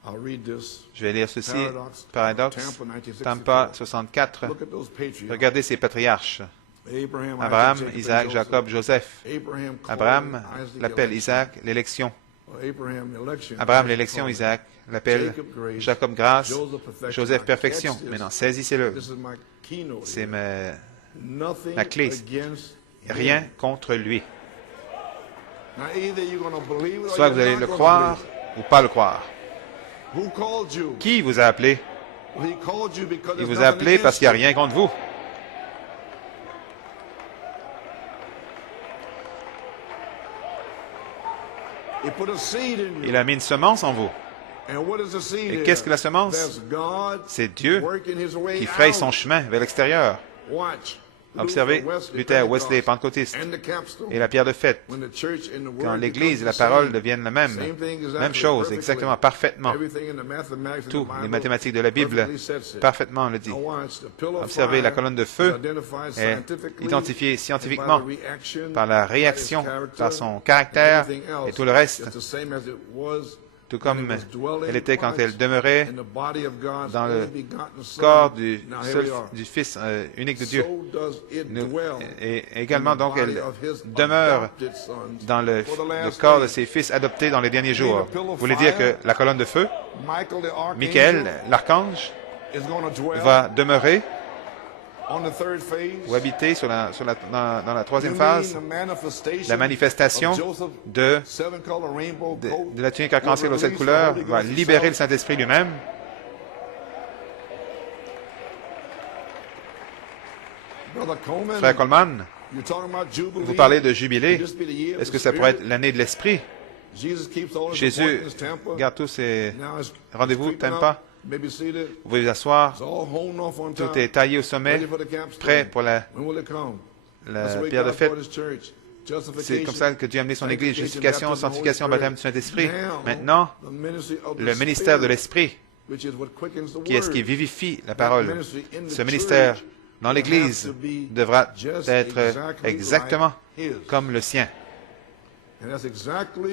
I'll read this. je vais lire ceci. Paradox. Paradoxe, Tampa, 1964. Tampa 64. Look at those patriarchs. Regardez ces patriarches. Abraham, Abraham, Jacob, Isaac, and Jacob, Joseph. Abraham called Abraham Isaac l'appelle election. Isaac l'élection. Abraham, election. Abraham Isaac l'élection, called. Isaac l'appelle Jacob, grace. Jacob grâce, Joseph, perfection. Joseph Now, perfection. catch this. Maintenant, saisissez-le. This is my keynote C'est here. Nothing la clé. against Rien him. contre lui. Soit vous allez le croire ou pas le croire. Qui vous a appelé? Il vous a appelé parce qu'il n'y a rien contre vous. Il a mis une semence en vous. Et qu'est-ce que la semence? C'est Dieu qui fraye son chemin vers l'extérieur. Observez Luther, Wesley, Pentecôtiste et la pierre de fête. Quand l'Église et la parole deviennent la même chose, exactement, parfaitement. Tout, les mathématiques de la Bible, parfaitement le dit. Observez, la colonne de feu est identifiée scientifiquement par la réaction, par son caractère et tout le reste, tout comme elle était quand elle demeurait dans le corps du Fils unique de Dieu. Et également, donc, elle demeure dans le corps de ses fils adoptés dans les derniers jours. Vous voulez dire que la colonne de feu, Michael, l'archange, va demeurer ou habiter dans la troisième phase, la manifestation de la tunique arc-en-ciel aux 7 couleurs va libérer le Saint-Esprit lui-même. Frère Coleman, vous parlez de jubilé. Est-ce que ça pourrait être l'année de l'Esprit? Jésus garde tous ses rendez-vous, t'aimes pas? Vous pouvez vous asseoir. Tout est taillé au sommet, prêt pour la pierre de fête. C'est comme ça que Dieu a amené son Église. Justification, sanctification, baptême du Saint-Esprit. Maintenant, le ministère de l'Esprit, qui est ce qui vivifie la parole. Ce ministère dans l'Église devra être exactement comme le sien.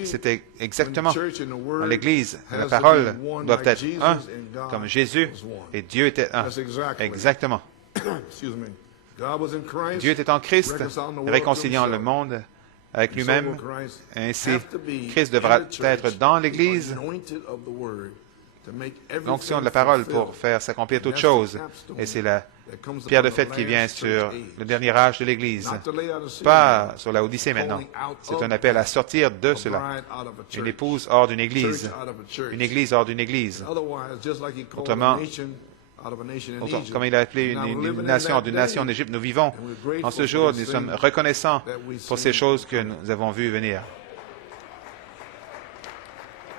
C'était exactement dans l'Église. La parole doit être un, comme Jésus et Dieu était un. Exactement. Dieu était en Christ, réconciliant le monde avec lui-même. Ainsi, Christ devra être dans l'Église, l'onction de la parole pour faire s'accomplir toutes choses. Et c'est la pierre de fête qui vient sur le dernier âge de l'Église. Pas sur la Odyssée maintenant. C'est un appel à sortir de cela. Une épouse hors d'une Église. Une Église hors d'une Église. Autrement, comme il a appelé une nation d'une nation en Égypte, nous vivons. En ce jour, nous sommes reconnaissants pour ces choses que nous avons vues venir.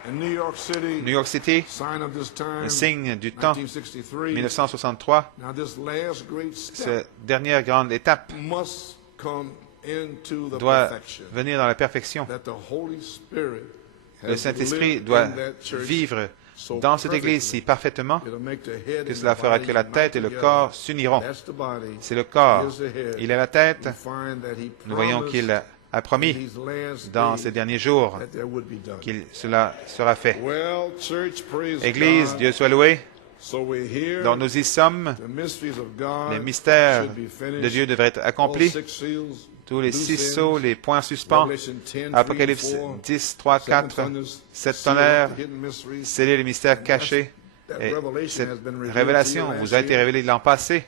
New York City, le signe du temps, 1963, cette dernière grande étape doit venir dans la perfection. Le Saint-Esprit doit vivre dans cette Église-ci parfaitement que cela fera que la tête et le corps s'uniront. C'est le corps. Il est la tête. Nous voyons qu'il a promis dans ces derniers jours que cela sera fait. Église, Dieu soit loué. Donc nous y sommes. Les mystères de Dieu devraient être accomplis. Tous les 6 sceaux, les points suspens. Apocalypse 10, 3, 4, 7 tonnerres, sceller les mystères cachés. Et cette révélation vous a été révélée l'an passé.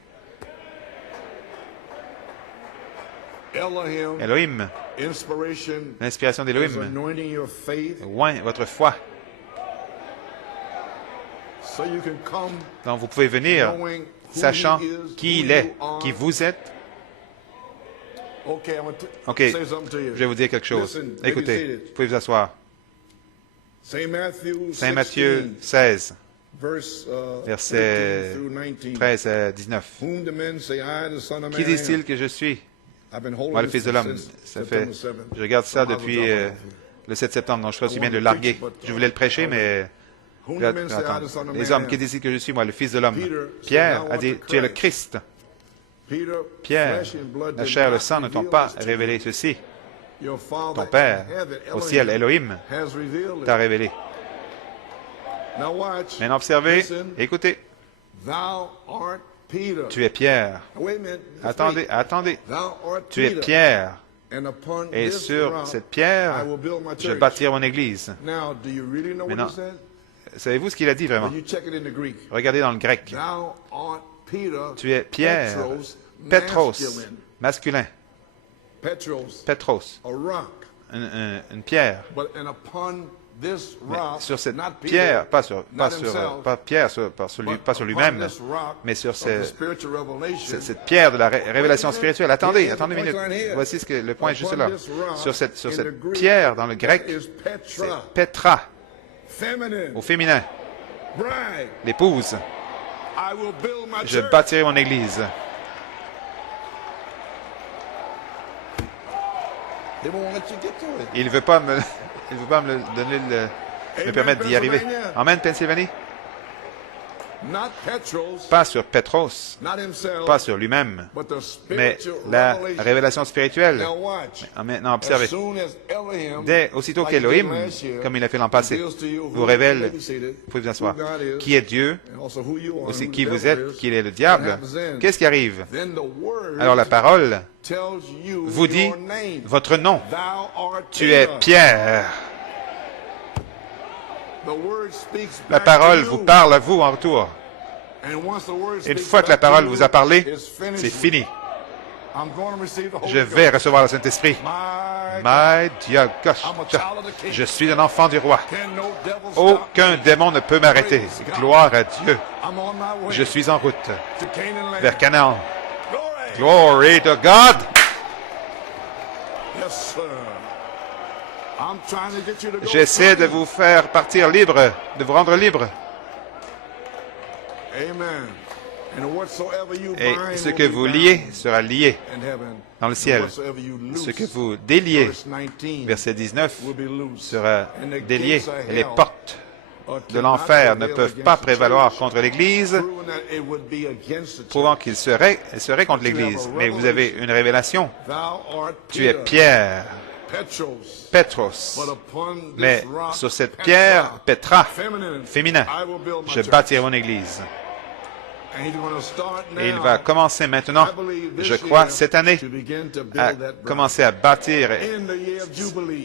Elohim, l'inspiration d'Elohim, oint votre foi. Donc vous pouvez venir sachant qui il est, qui vous êtes. OK, je vais vous dire quelque chose. Écoutez, vous pouvez vous asseoir. Saint Matthieu 16, versets 13 à 19. Qui disent-ils que je suis? Moi, le Fils de l'homme. Je regarde ça depuis le 7 septembre, donc je suis bien de le larguer. Je voulais le prêcher, mais... Les hommes, qui disent que je suis, moi, le Fils de l'homme? Pierre a dit, tu es le Christ. Pierre, la chair et le sang ne t'ont pas révélé ceci. Ton Père, au ciel, Elohim, t'a révélé. Maintenant, observez, écoutez. Tu es Pierre. Attendez. Tu es Pierre. Et sur cette pierre, je bâtirai mon église. Maintenant, savez-vous ce qu'il a dit vraiment? Regardez dans le grec. Tu es Pierre, Petros, masculin. Petros, une pierre. Mais sur cette pierre, pas sur lui-même, mais sur cette pierre de la révélation spirituelle. Attendez une minute. Voici le point juste là. Sur cette pierre, dans le grec, c'est Petra, au féminin, l'épouse. Je bâtirai mon église. Il ne veut pas me donner me permettre d'y arriver. Amen, Pennsylvanie. Pas sur Petros, pas sur lui-même, mais la révélation spirituelle. Maintenant, observez. Aussitôt qu'Élohim, comme il a fait l'an passé, vous révèle, vous pouvez vous asseoir, qui est Dieu, aussi qui vous êtes, qui est le diable, qu'est-ce qui arrive? Alors la parole vous dit votre nom. Tu es Pierre. La parole vous parle à vous en retour. Une fois que la parole vous a parlé, c'est fini. Je vais recevoir le Saint-Esprit. My dear gosh, je suis un enfant du roi. Aucun démon ne peut m'arrêter. Gloire à Dieu. Je suis en route vers Canaan. Glory to God. J'essaie de vous faire partir libre, de vous rendre libre. Et ce que vous liez sera lié dans le ciel. Ce que vous déliez, verset 19, sera délié. Et les portes de l'enfer ne peuvent pas prévaloir contre l'Église, prouvant qu'ils seraient contre l'Église. Mais vous avez une révélation. Tu es Pierre. Petros. Mais sur cette pierre, Petra, féminin, je bâtirai mon église. Et il va commencer maintenant, je crois, cette année, à commencer à bâtir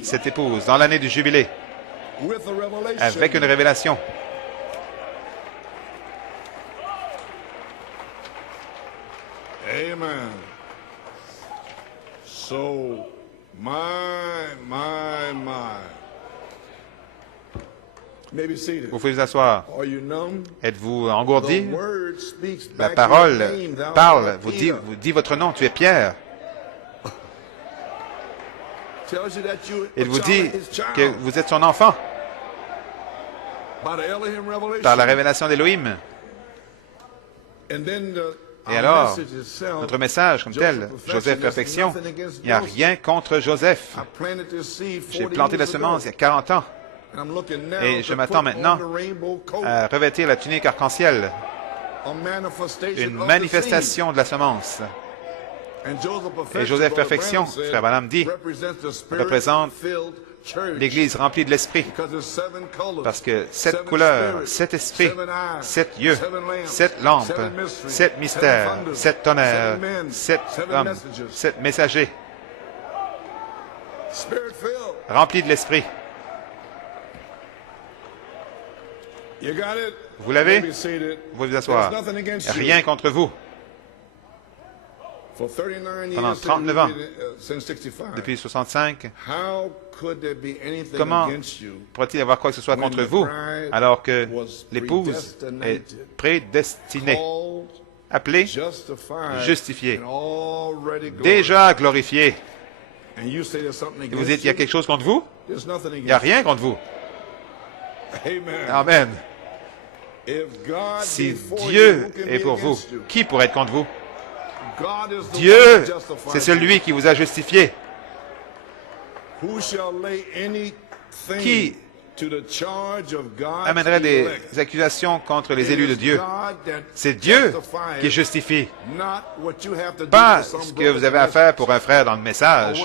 cette épouse dans l'année du jubilé, avec une révélation. Amen. So, my. Vous pouvez vous asseoir. Êtes-vous engourdi? La parole parle, vous dit votre nom, tu es Pierre. Il vous dit que vous êtes son enfant par la révélation d'Élohim. Et alors, notre message comme tel, Joseph Perfection, il n'y a rien contre Joseph. J'ai planté la semence il y a 40 ans. Et je m'attends maintenant à revêtir la tunique arc-en-ciel, une manifestation de la semence. Et Joseph Perfection, frère Branham dit, représente l'Église remplie de l'Esprit, parce que 7 couleurs, 7 esprits, 7 yeux, 7 lampes, 7 mystères, 7 tonnerres, 7 hommes, 7 messagers, remplis de l'Esprit. Vous l'avez? Vous pouvez vous asseoir. Rien contre vous. Pendant 39 ans, depuis 65, comment pourrait-il y avoir quoi que ce soit contre vous alors que l'épouse est prédestinée, appelée, justifiée, déjà glorifiée? Et vous dites, il y a quelque chose contre vous? Il n'y a rien contre vous. Amen. Si Dieu est pour vous, qui pourrait être contre vous? Dieu, c'est celui qui vous a justifié. Qui amènerait des accusations contre les élus de Dieu? C'est Dieu qui justifie. Pas ce que vous avez à faire pour un frère dans le message,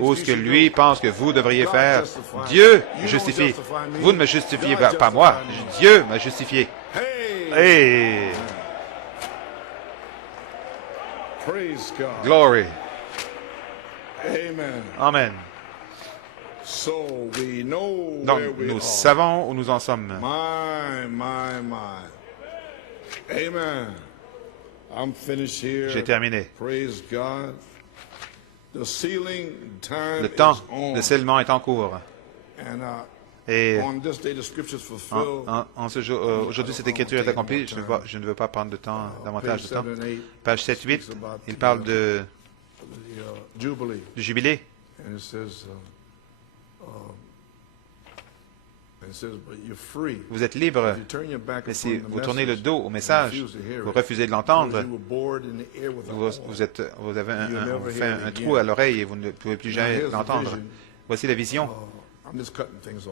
ou ce que lui pense que vous devriez faire. Dieu justifie. Vous ne me justifiez pas moi. Dieu m'a justifié. Hey! Glory. Amen. Donc, nous savons où nous en sommes. Amen. J'ai terminé. Le temps de scellement est en cours. Et aujourd'hui, cette écriture est accomplie. Je ne veux pas prendre davantage de temps. Page 7-8, il parle du jubilé. Vous êtes libre, mais si vous tournez le dos au message, vous refusez de l'entendre, vous avez fait un trou à l'oreille et vous ne pouvez plus jamais l'entendre. Voici la vision.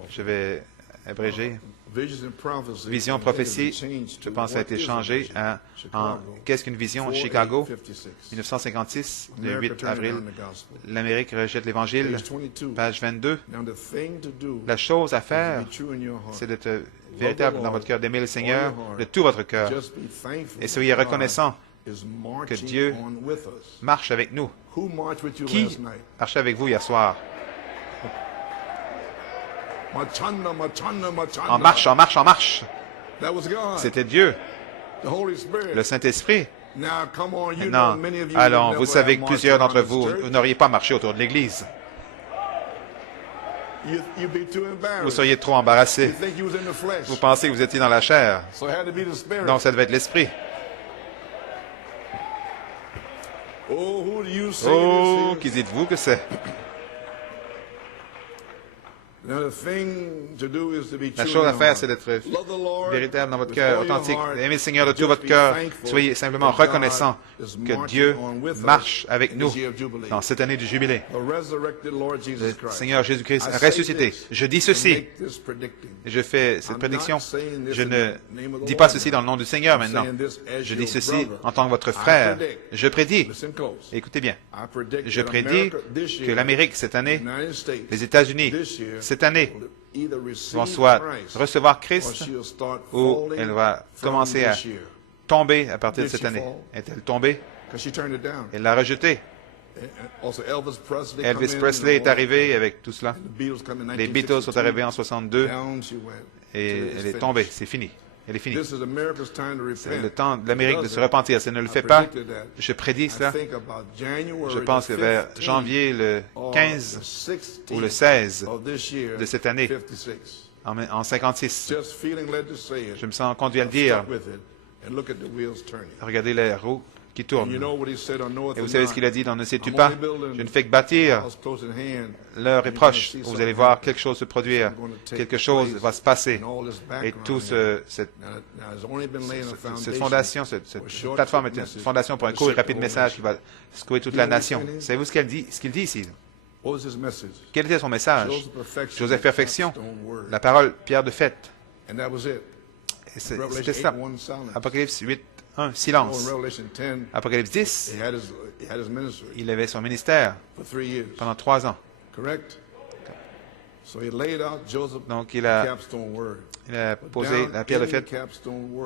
Je vais abréger. Vision, prophétie, je pense, a été changé en qu'est-ce qu'une vision à Chicago, 1956, le 8 avril. L'Amérique rejette l'Évangile, page 22. La chose à faire, c'est d'être véritable dans votre cœur, d'aimer le Seigneur de tout votre cœur. Et soyez reconnaissant que Dieu marche avec nous. Qui marchait avec vous hier soir? En marche, en marche, en marche. C'était Dieu, le Saint-Esprit. Maintenant, allons, vous savez que plusieurs d'entre vous, vous n'auriez pas marché autour de l'Église. Vous seriez trop embarrassé. Vous pensez que vous étiez dans la chair. Donc, ça devait être l'Esprit. Oh, qui dites-vous que c'est? La chose à faire, c'est d'être véritable dans votre cœur, authentique. Aimez le Seigneur de tout votre cœur. Soyez simplement reconnaissant que Dieu marche avec nous dans cette année du jubilé. Le Seigneur Jésus-Christ a ressuscité. Je dis ceci. Et je fais cette prédiction. Je ne dis pas ceci dans le nom du Seigneur maintenant. Je dis ceci en tant que votre frère. Je prédis. Écoutez bien. Je prédis que l'Amérique cette année, les États-Unis cette année, vont soit recevoir Christ ou elle va commencer à tomber à partir de cette année. Est-elle tombée? Elle l'a rejetée. Elvis Presley est arrivé avec tout cela. Les Beatles sont arrivés en 62 et elle est tombée. C'est fini. Elle est finie. C'est le temps de l'Amérique de se repentir. Si elle ne le fait pas, je prédis cela. Je pense que vers janvier le 15 ou le 16 de cette année, en 56, je me sens conduit à le dire. Regardez les roues qui tournent. Et vous savez ce qu'il a dit dans Ne sais-tu pas? Je ne fais que bâtir. L'heure est proche. Vous allez voir quelque chose se produire. Quelque chose va se passer. Et tout cette fondation, cette plateforme est une fondation pour un court et rapide message qui va secouer toute la nation. Savez-vous ce qu'il dit ici? Quel était son message? Joseph Perfection, la parole Pierre de Fête. Et c'était ça. Apocalypse 8. Silence. Apocalypse 10, il avait son ministère pendant 3 ans. Donc, il a posé la pierre de fête,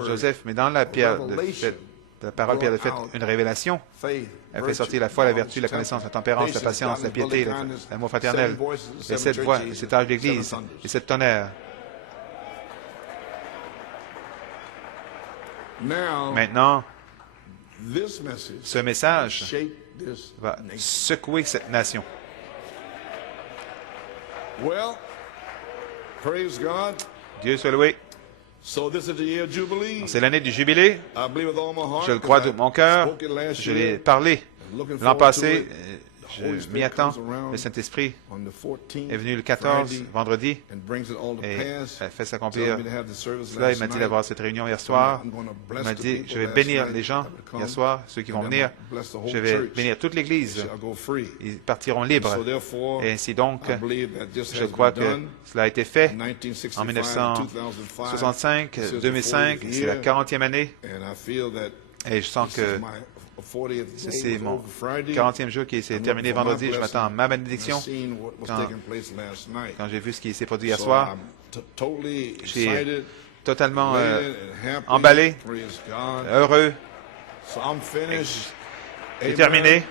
Joseph, mais dans la pierre de fête, la parole pierre de fête, une révélation. Elle fait sortir la foi, la vertu, la connaissance, la tempérance, la patience, la piété, l'amour fraternel, les 7 voix, les 7 âges d'Église, les 7 tonnerres. Maintenant, ce message va secouer cette nation. Dieu soit loué. C'est l'année du jubilé. Je le crois de mon cœur. Je l'ai parlé l'an passé. Je m'y attends. Le Saint-Esprit est venu le 14, vendredi, et a fait s'accomplir cela. Il m'a dit d'avoir cette réunion hier soir. Il m'a dit, je vais bénir les gens hier soir, ceux qui vont venir. Je vais bénir toute l'Église. Ils partiront libres. Et ainsi donc, je crois que cela a été fait en 1965, 2005. C'est la 40e année. Et je sens que c'est mon 40e jour qui s'est terminé vendredi. Je m'attends à ma bénédiction. Quand j'ai vu ce qui s'est produit hier soir, je suis totalement emballé, heureux et terminé.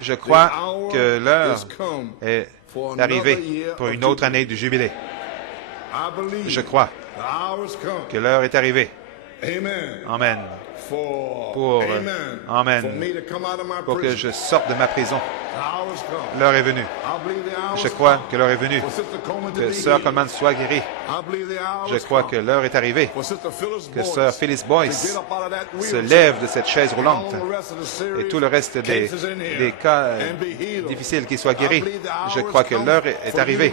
Je crois que l'heure est arrivée pour une autre année du jubilé. Je crois que l'heure est arrivée. Amen. Pour que je sorte de ma prison. L'heure est venue. Je crois que l'heure est venue. Que Sœur Coleman soit guérie. Je crois que l'heure est arrivée. Que Sœur Phyllis Boyce se lève de cette chaise roulante. Et tout le reste des cas difficiles qui soient guéris. Je crois que l'heure est arrivée.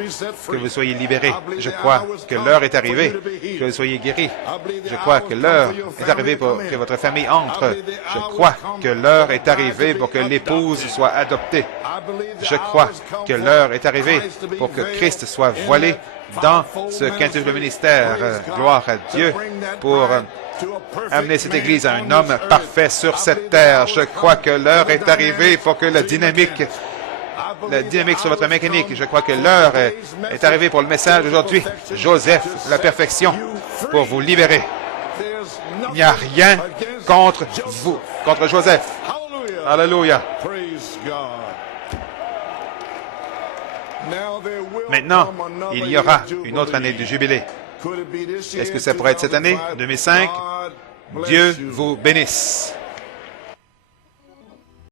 Que vous soyez libérés. Je crois que l'heure est arrivée. Que vous soyez guéris. Je crois que l'heure est arrivée pour que votre famille entre. Je crois que l'heure est arrivée pour que l'épouse soit adoptée. Je crois que l'heure est arrivée pour que Christ soit voilé dans ce quintuple ministère. Gloire à Dieu pour amener cette Église à un homme parfait sur cette terre. Je crois que l'heure est arrivée pour que la dynamique sur votre mécanique. Je crois que l'heure est arrivée pour le message aujourd'hui. Joseph, la perfection, pour vous libérer. Il n'y a rien contre vous, contre Joseph. Alléluia. Maintenant, il y aura une autre année de jubilé. Est-ce que ça pourrait être cette année, 2005? Dieu vous bénisse.